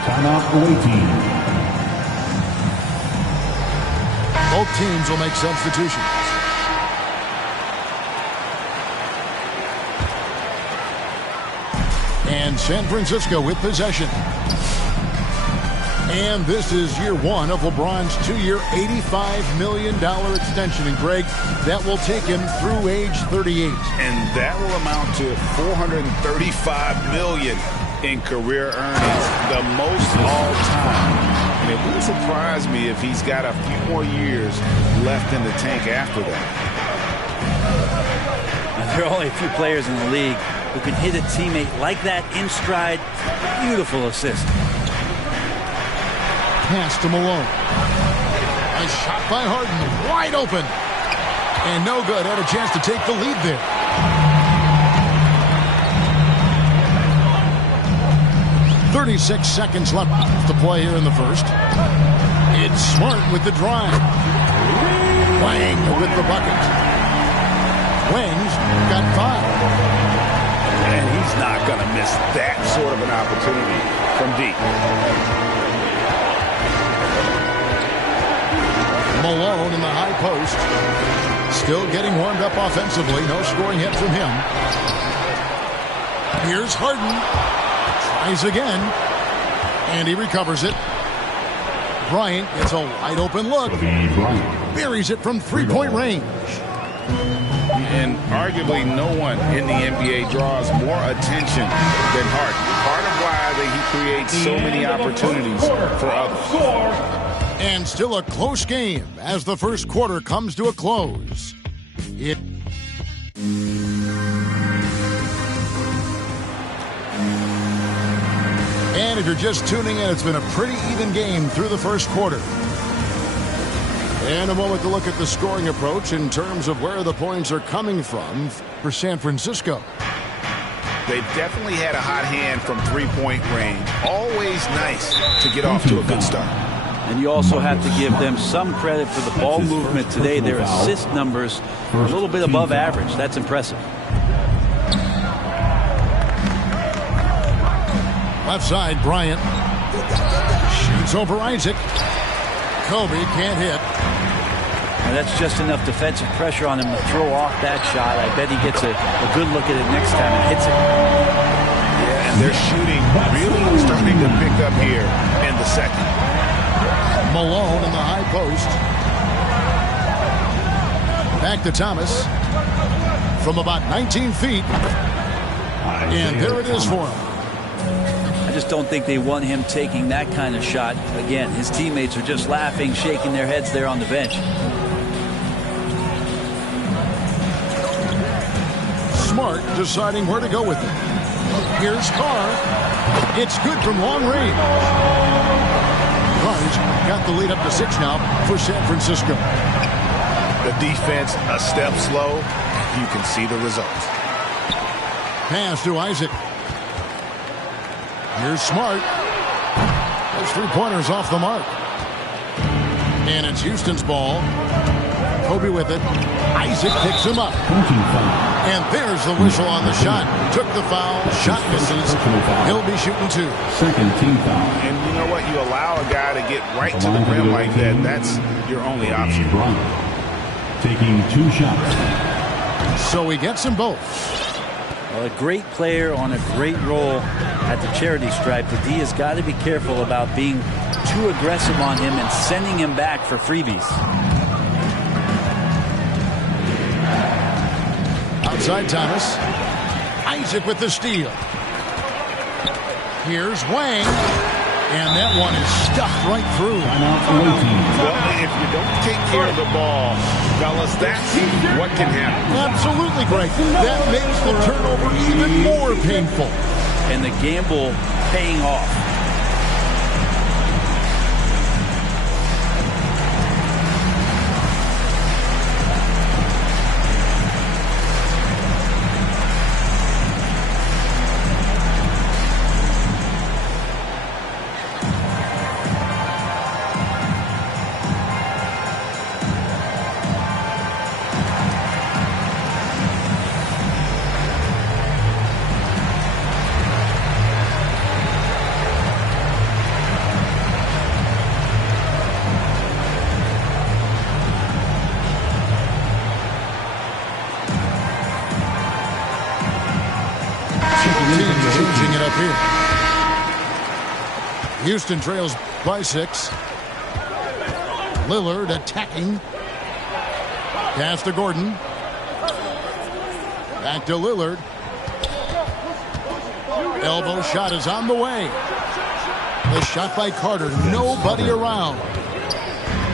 Timeout away team. Both teams will make substitutions. And San Francisco with possession. And this is year one of LeBron's 2-year, $85 million extension. And, Greg, that will take him through age 38. And that will amount to $435 million in career earnings, the most all time. And it wouldn't surprise me if he's got a few more years left in the tank after that. And there are only a few players in the league who can hit a teammate like that in stride. Beautiful assist. Pass to Malone. A shot by Harden, wide open. And no good. Had a chance to take the lead there. "36 seconds left to play here in the first. It's Smart with the drive. Wang with the bucket. Wang's got 5. And he's not going to miss that sort of an opportunity from deep. Malone in the high post. Still getting warmed up offensively. No scoring hit from him. Here's Harden. Tries again. And he recovers it. Bryant gets a wide open look. Buries it from three-point range. And arguably no one in the NBA draws more attention than Harden. Part of why he creates so many opportunities for others. And still a close game as the first quarter comes to a close. And if you're just tuning in, it's been a pretty even game through the first quarter. And a moment to look at the scoring approach in terms of where the points are coming from for San Francisco. They've definitely had a hot hand from three-point range. Always nice to get off to a good start. And you also have to give them some credit for the ball movement today. Their assist numbers are a little bit above average. That's impressive. Left side, Bryant. Shoots over Isaac. Kobe can't hit. And that's just enough defensive pressure on him to throw off that shot. I bet he gets a good look at it next time and hits it. Yeah, and their shooting really starting to pick up here in the second. Malone in the high post. Back to Thomas. From about 19 feet. And there it is for him. I just don't think they want him taking that kind of shot. Again, his teammates are just laughing, shaking their heads there on the bench. Smart deciding where to go with it. Here's Carr. It's good from long range. Carr's got the lead up to 6 now for San Francisco. The defense a step slow. You can see the results. Pass to Isaac. Here's Smart. Those 3-pointers off the mark. And it's Houston's ball. Kobe with it. Isaac picks him up. And there's the whistle on the shot. Took the foul. Shot misses. He'll be shooting 2. Second team foul. And you know what? You allow a guy to get right to the rim like that. That's your only option. Taking 2 shots. So he gets them both. Well, a great player on a great role at the charity stripe. The D has got to be careful about being too aggressive on him and sending him back for freebies. Outside Thomas. Isaac with the steal. Here's Wang. And that one is stuffed right through. Well, if you don't take care of the ball, fellas, that's what can happen. Absolutely, Greg. That makes the turnover even more painful. And the gamble paying off. Houston trails by 6. Lillard attacking. Pass to Gordon. Back to Lillard. Elbow shot is on the way. The shot by Carter. Nobody around.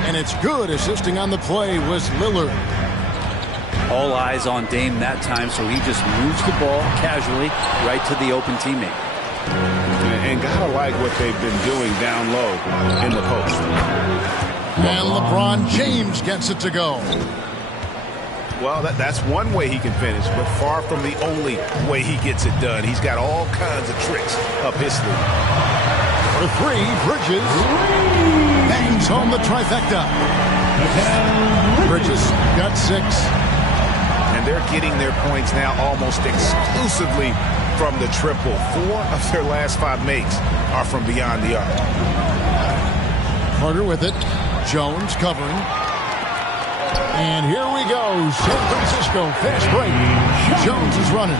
And it's good. Assisting on the play was Lillard. All eyes on Dame that time, so he just moves the ball casually right to the open teammate. And gotta like what they've been doing down low in the post. And LeBron James gets it to go. Well, that's one way he can finish, but far from the only way he gets it done. He's got all kinds of tricks up his sleeve. For 3, Bridges bangs home the trifecta. Bridges got 6. And they're getting their points now almost exclusively from the triple. 4 of their last 5 makes are from beyond the arc. Carter with it. Jones covering. And here we go. San Francisco fast break. Jones is running.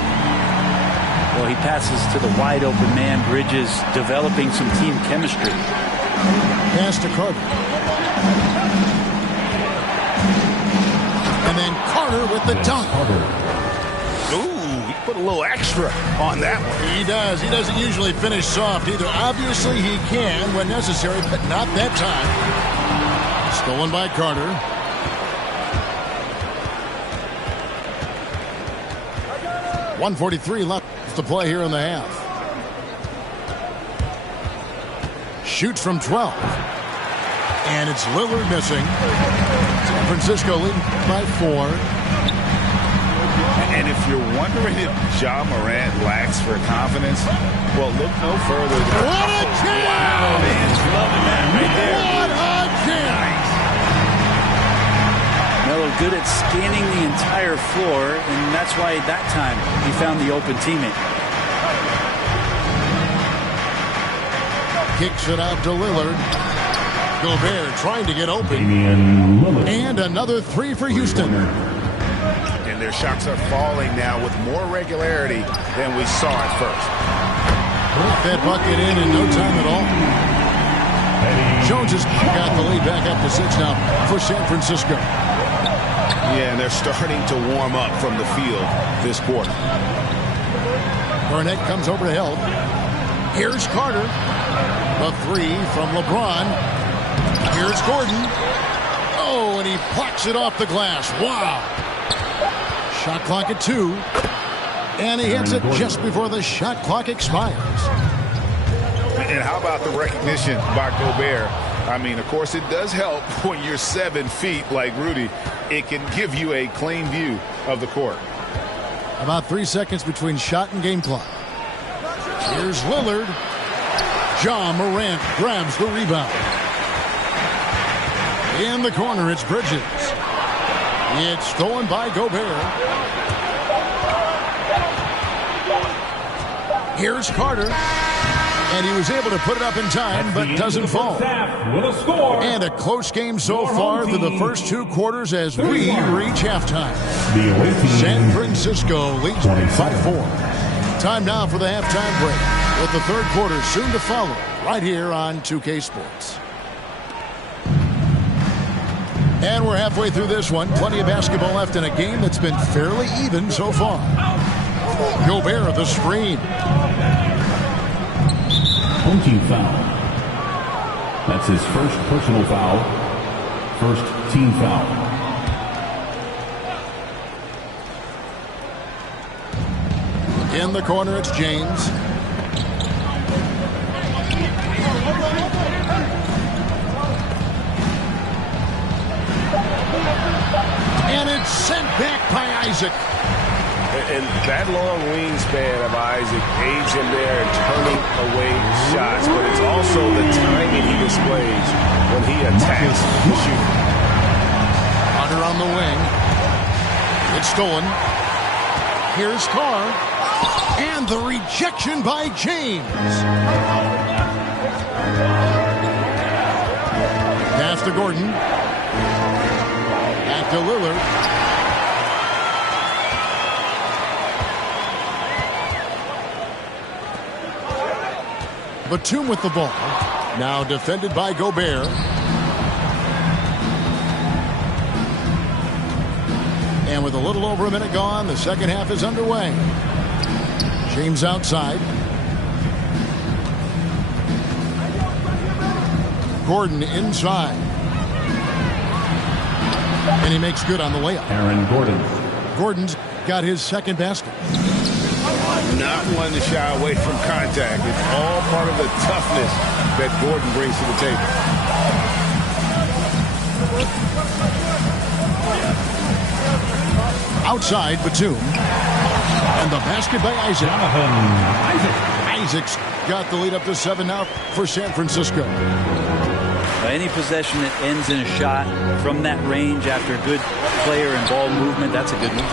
Well, he passes to the wide open man. Bridges developing some team chemistry. Pass to Carter. And then Carter with the dunk. Ooh, he put a little extra on that one. He does. He doesn't usually finish soft either. Obviously, he can when necessary, but not that time. Stolen by Carter. .143 left to play here in the half. Shoots from 12. And it's Lillard missing. San Francisco leading by 4. And if you're wondering if Ja Morant lacks for confidence, well, look no further than... What a jam! Wow, man's loving that right there. What a jam! Melo good at scanning the entire floor, and that's why that time he found the open teammate. Kicks it out to Lillard. Gobert trying to get open. And another 3 for Houston. And their shots are falling now with more regularity than we saw at first. Put that bucket in no time at all. Jones has got the lead back up to 6 now for San Francisco. Yeah, and they're starting to warm up from the field this quarter. Garnett comes over to help. Here's Carter. The 3 from LeBron. Here's Gordon. Oh, and he plucks it off the glass. Wow. Shot clock at 2. And he hits it just before the shot clock expires. And how about the recognition by Gobert? I mean, of course, it does help when you're 7 feet like Rudy. It can give you a clean view of the court. About 3 seconds between shot and game clock. Here's Lillard. Ja Morant grabs the rebound. In the corner, it's Bridges. It's stolen by Gobert. Here's Carter. And he was able to put it up in time, but doesn't fall. And a close game so far through the first 2 quarters as we reach halftime. San Francisco leads by 4. Time now for the halftime break, with the third quarter soon to follow, right here on 2K Sports. And we're halfway through this one. Plenty of basketball left in a game that's been fairly even so far. Gobert, the screen. Home team foul. That's his first personal foul. First team foul. In the corner, it's James. And it's sent back by Isaac. And that long wingspan of Isaac aids him there in turning away shots, but it's also the timing he displays when he attacks the shooter. Hunter on the wing. It's stolen. Here's Carr. And the rejection by James. Pass to Gordon. Back to Lillard. Batum with the ball. Now defended by Gobert. And with a little over a minute gone, the second half is underway. James outside. Gordon inside. And he makes good on the layup. Aaron Gordon. Gordon's got his second basket. Not one to shy away from contact. It's all part of the toughness that Gordon brings to the table. Outside, Batum. And the basket by Isaac. Isaac's got the lead up to 7 now for San Francisco. Any possession that ends in a shot from that range after a good player and ball movement, that's a good one.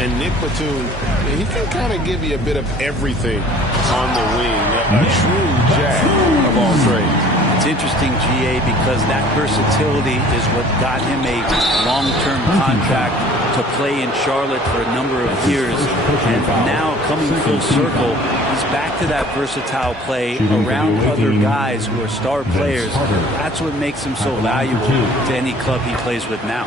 And Nick Batum, he can kind of give you a bit of everything on the wing. A true jack of all trades. It's interesting, GA, because that versatility is what got him a long-term contract to play in Charlotte for a number of years. And now coming full circle, he's back to that versatile play around other guys who are star players. That's what makes him so valuable to any club he plays with now.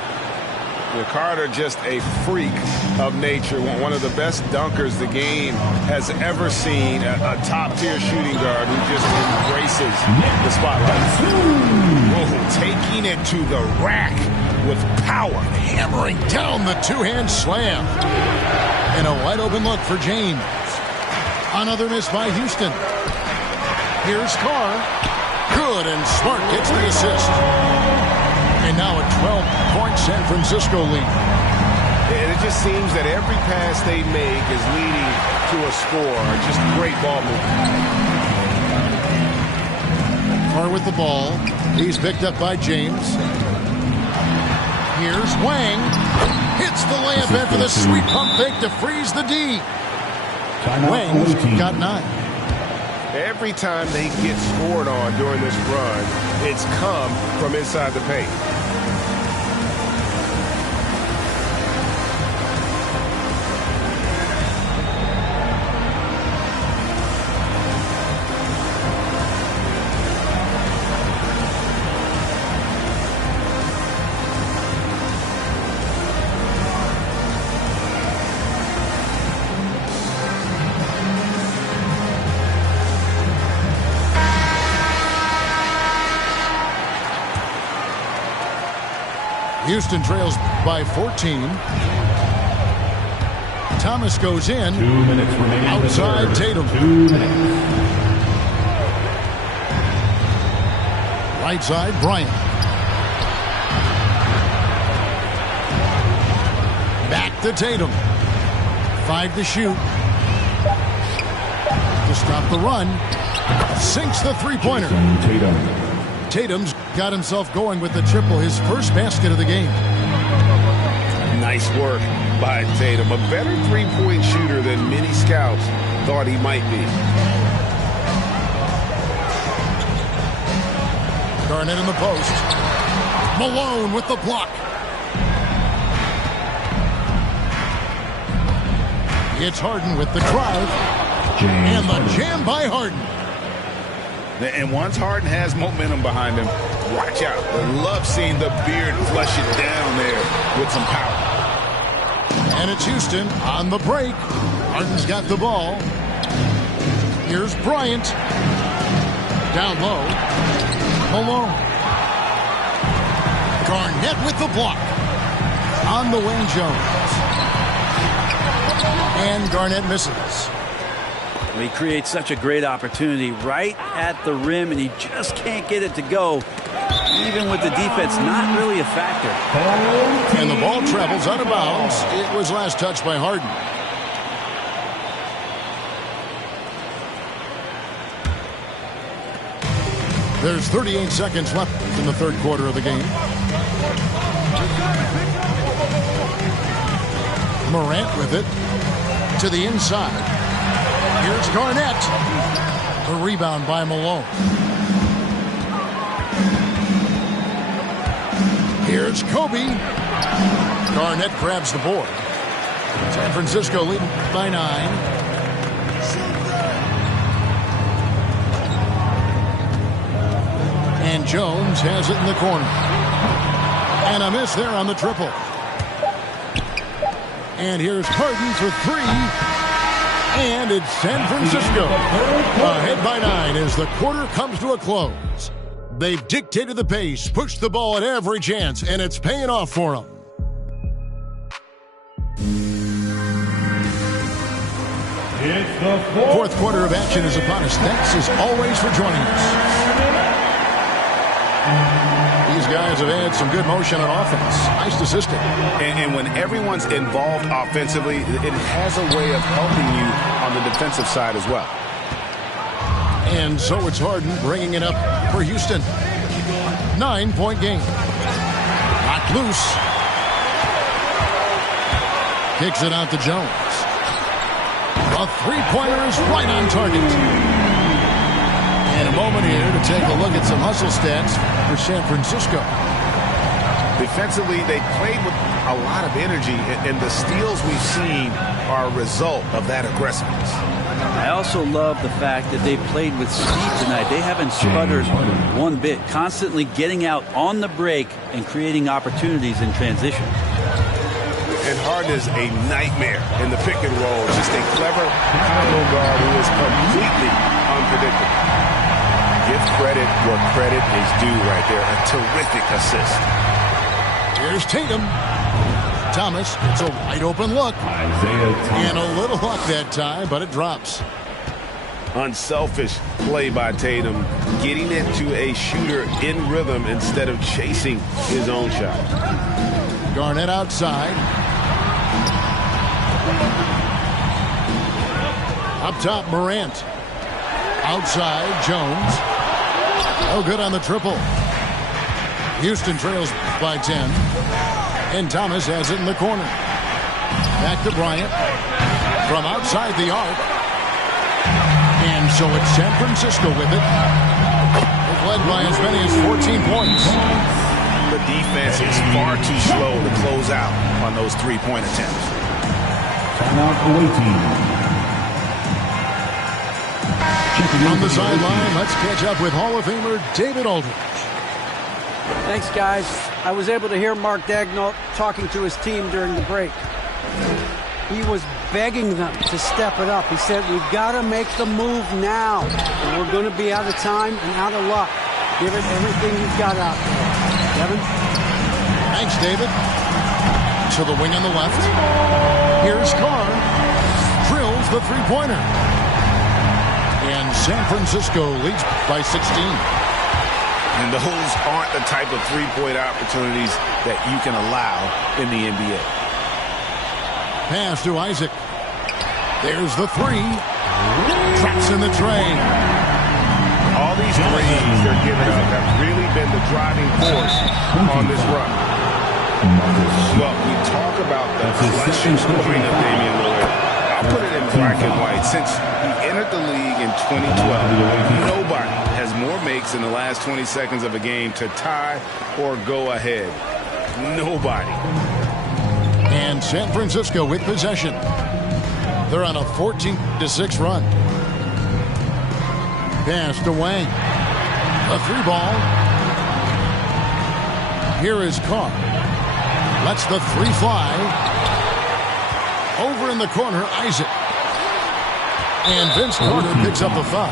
Carter, just a freak of nature, one of the best dunkers the game has ever seen, a top-tier shooting guard who just embraces the spotlight. Taking it to the rack with power, hammering down the two-hand slam. And a wide-open look for James. Another miss by Houston. Here's Carr. Good, and Smart gets the assist. And now a 12-point San Francisco lead. And it just seems that every pass they make is leading to a score. Just great ball movement. Carr with the ball. He's picked up by James. Here's Wang. Hits the layup after the sweet pump fake to freeze the D. Wang's got 9. Every time they get scored on during this run, it's come from inside the paint. Houston trails by 14. Thomas goes in. 2 minutes remaining. Outside Tatum. 2 minutes. Right side, Bryant. Back to Tatum. 5 to shoot. To stop the run. Sinks the three-pointer. Tatum's got himself going with the triple, his first basket of the game. Nice work by Tatum. A better three-point shooter than many scouts thought he might be. Garnett in the post. Malone with the block. It's Harden with the drive. And the jam by Harden. And once Harden has momentum behind him, watch out. I love seeing the beard flush it down there with some power. And it's Houston on the break. Harden's got the ball. Here's Bryant. Down low. Malone. Garnett with the block. On the wing, Jones. And Garnett misses. He creates such a great opportunity right at the rim, and he just can't get it to go, even with the defense not really a factor. And the ball travels out of bounds. It was last touched by Harden. There's 38 seconds left in the third quarter of the game. Morant with it to the inside. Here's Garnett. The rebound by Malone. Here's Kobe. Garnett grabs the board. San Francisco leading by 9. And Jones has it in the corner. And a miss there on the triple. And here's Harden for three. And it's San Francisco ahead by 9 as the quarter comes to a close. They've dictated the pace, pushed the ball at every chance, and it's paying off for them. Fourth quarter of action is upon us. Thanks as always for joining us. These guys have had some good motion on offense. Nice to system. And when everyone's involved offensively, it has a way of helping you on the defensive side as well. And so it's Harden bringing it up for Houston. 9-point game. Knocked loose. Kicks it out to Jones. A three-pointer is right on target. And a moment here to take a look at some hustle stats for San Francisco. Defensively, they played with a lot of energy, and the steals we've seen are a result of that aggressiveness. I also love the fact that they played with speed tonight. They haven't sputtered one bit, constantly getting out on the break and creating opportunities in transition. And Harden is a nightmare in the pick and roll. Just a clever combo guard who is completely unpredictable. Give credit where credit is due right there. A terrific assist. Here's Tatum. Thomas gets a wide open look. And a little luck that time, but it drops. Unselfish play by Tatum, getting it to a shooter in rhythm instead of chasing his own shot. Garnett outside. Up top, Morant. Outside, Jones. Oh, good on the triple. Houston trails by 10. And Thomas has it in the corner. Back to Bryant. From outside the arc. And so it's San Francisco with it. They've led by as many as 14 points. The defense is far too slow to close out on those three-point attempts. Timeout away team. On the sideline, let's catch up with Hall of Famer David Aldridge. Thanks, guys. I was able to hear Mark Daigneault talking to his team during the break. He was begging them to step it up. He said, we've got to make the move now. Or we're going to be out of time and out of luck. Give it everything you've got out there. Kevin? Thanks, David. To the wing on the left. Here's Carr. Drills the three-pointer. And San Francisco leads by 16. And those aren't the type of three-point opportunities that you can allow in the NBA. Pass to Isaac. There's the three. Traps in the tray. All these threes they're giving up have really been the driving force on this run. Well, we talk about the clutch scoring of Damian Lillard. I'll put it in black and white. Since he entered the league in 2012, nobody has more makes in the last 20 seconds of a game to tie or go ahead. Nobody. And San Francisco with possession. They're on a 14-6 run. Pass to Wang. A three ball. Here is Carr. Lets the three fly. Over in the corner, Isaac. And Vince Carter picks up the foul.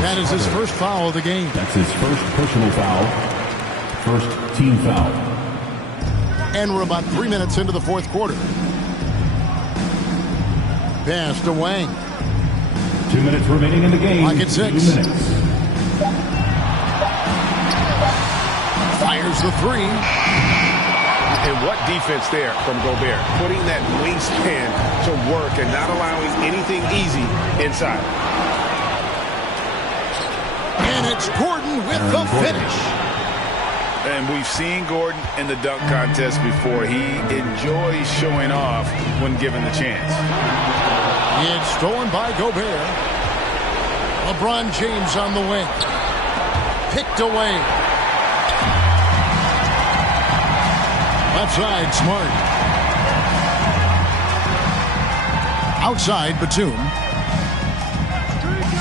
That is his first foul of the game. That's his first personal foul. First team foul. And we're about 3 minutes into the fourth quarter. Pass to Wang. 2 minutes remaining in the game. Clock at 6. 2 minutes. Fires the three. And what defense there from Gobert. Putting that wingspan to work and not allowing anything easy inside. And it's Gordon with the finish. And we've seen Gordon in the dunk contest before. He enjoys showing off when given the chance. It's stolen by Gobert. LeBron James on the wing. Picked away. Left side, Smart. Outside, Batum.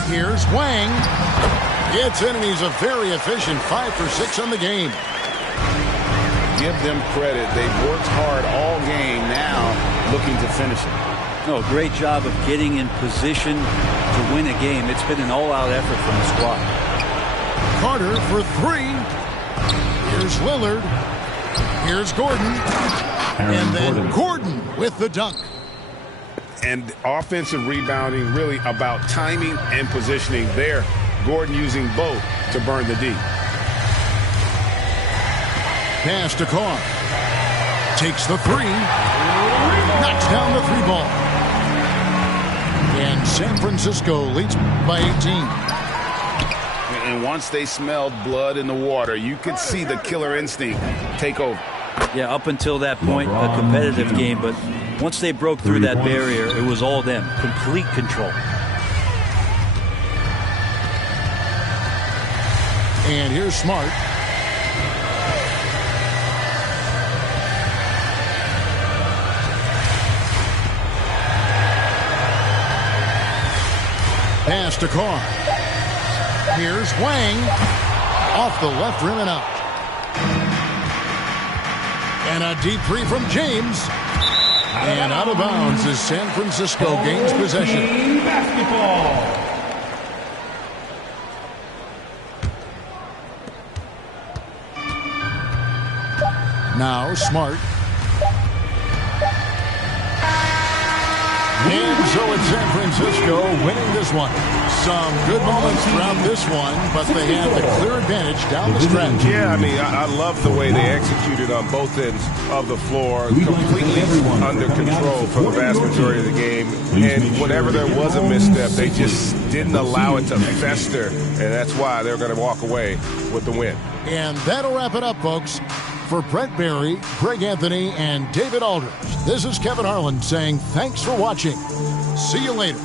Here's Wang. Gets in, and he's a very efficient 5 for 6 on the game. Give them credit. They've worked hard all game, now looking to finish it. No, great job of getting in position to win a game. It's been an all-out effort from the squad. Carter for 3. Here's Lillard. Here's Gordon. And then Gordon with the dunk. And offensive rebounding really about timing and positioning there. Gordon using both to burn the D. Pass to Carr. Takes the 3. Knocks down the 3 ball. And San Francisco leads by 18. And once they smelled blood in the water, you could see the killer instinct take over. Yeah, up until that point, a competitive game, but once they broke through that barrier, it was all them. Complete control. And here's Smart. Pass to Carr. Here's Wang. Off the left rim and out. And a deep 3 from James. And out of bounds as San Francisco gains possession. Basketball. Now Smart. And so it's San Francisco winning this one. Some good moments throughout this one, but they have the clear advantage down the stretch. Yeah, I mean, I love the way they executed on both ends of the floor, completely under control for the vast majority of the game. And whenever there was a misstep, they just didn't allow it to fester, and that's why they're going to walk away with the win. And that'll wrap it up, folks. For Brent Barry, Greg Anthony, and David Aldridge, this is Kevin Harlan saying thanks for watching. See you later.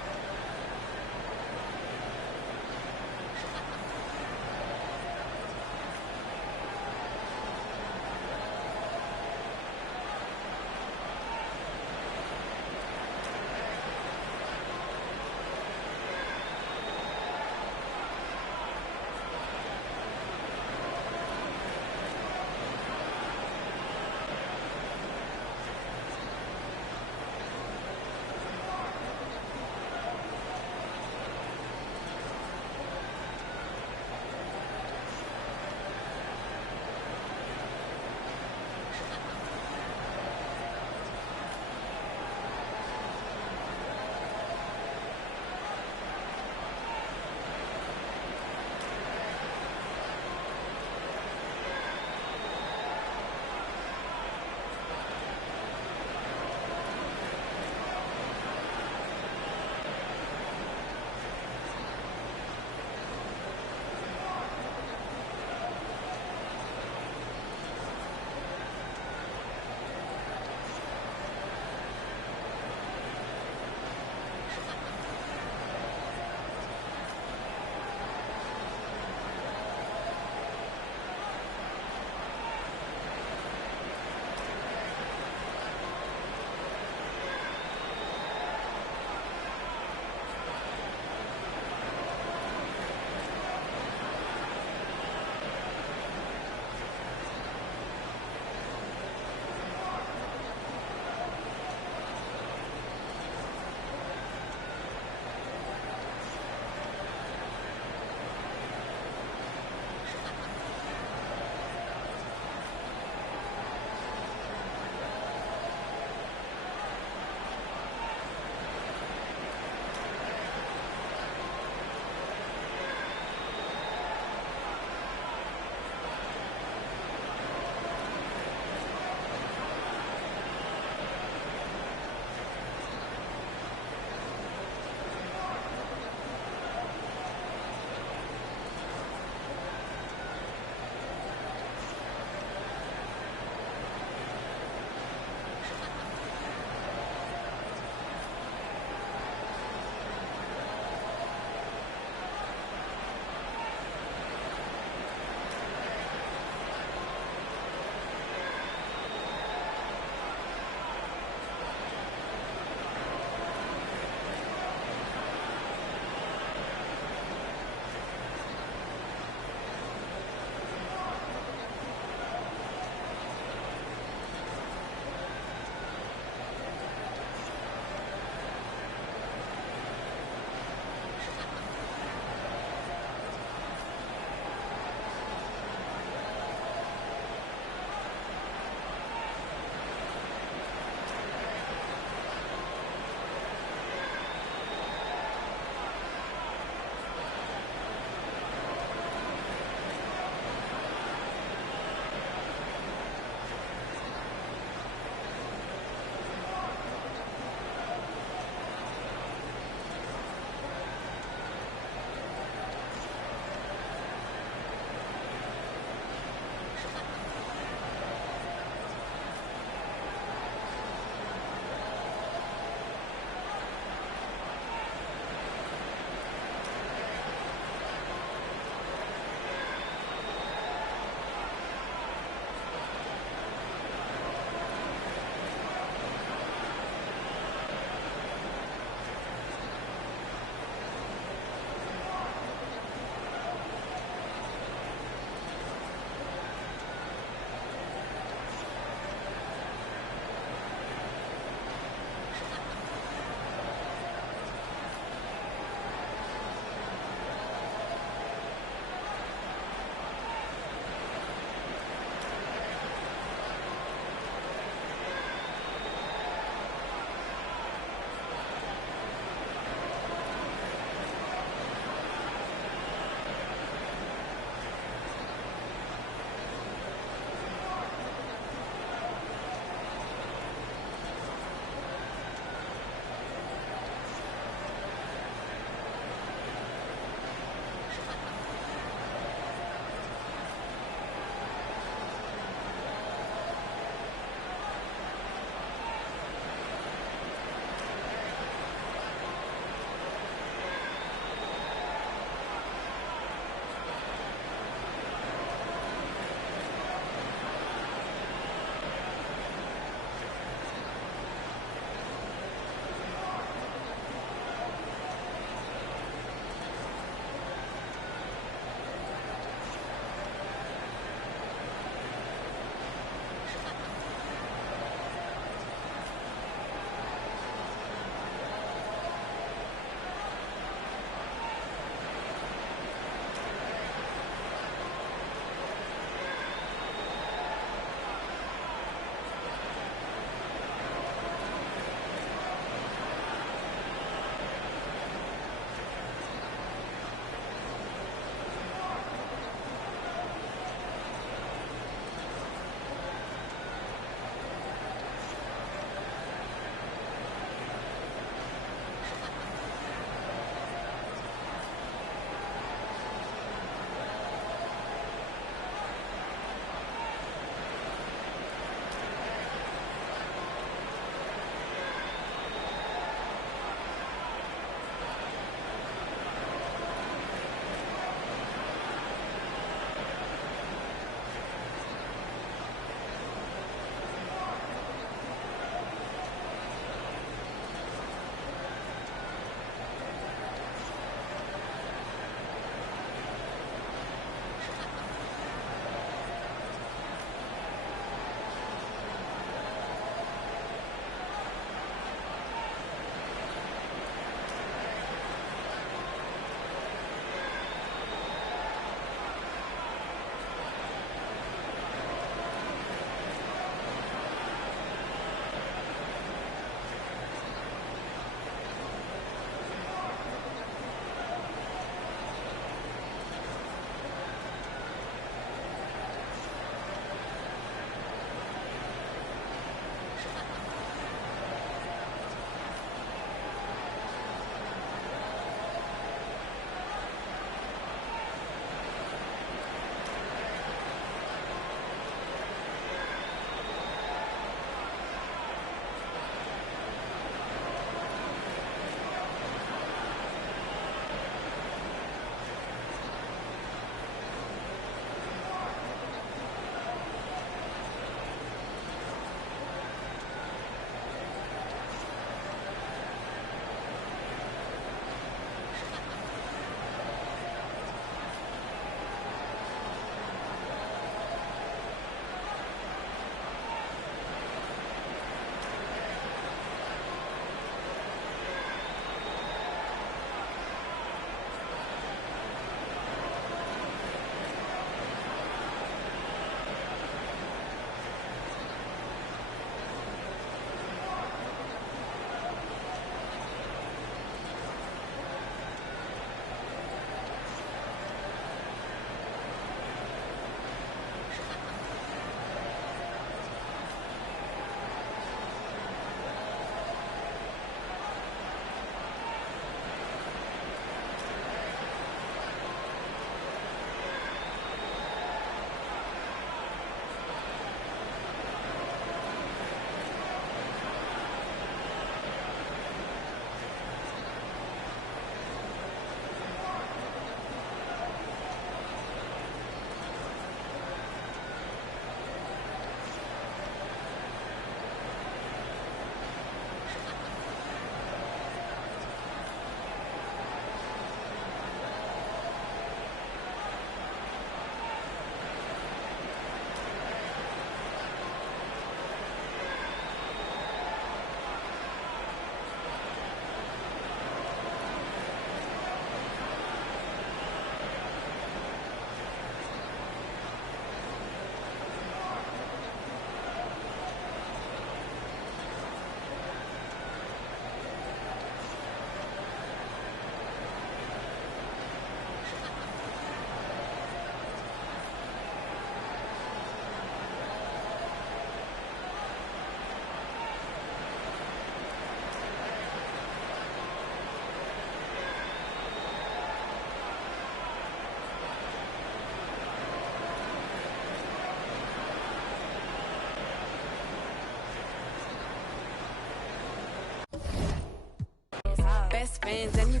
fans and you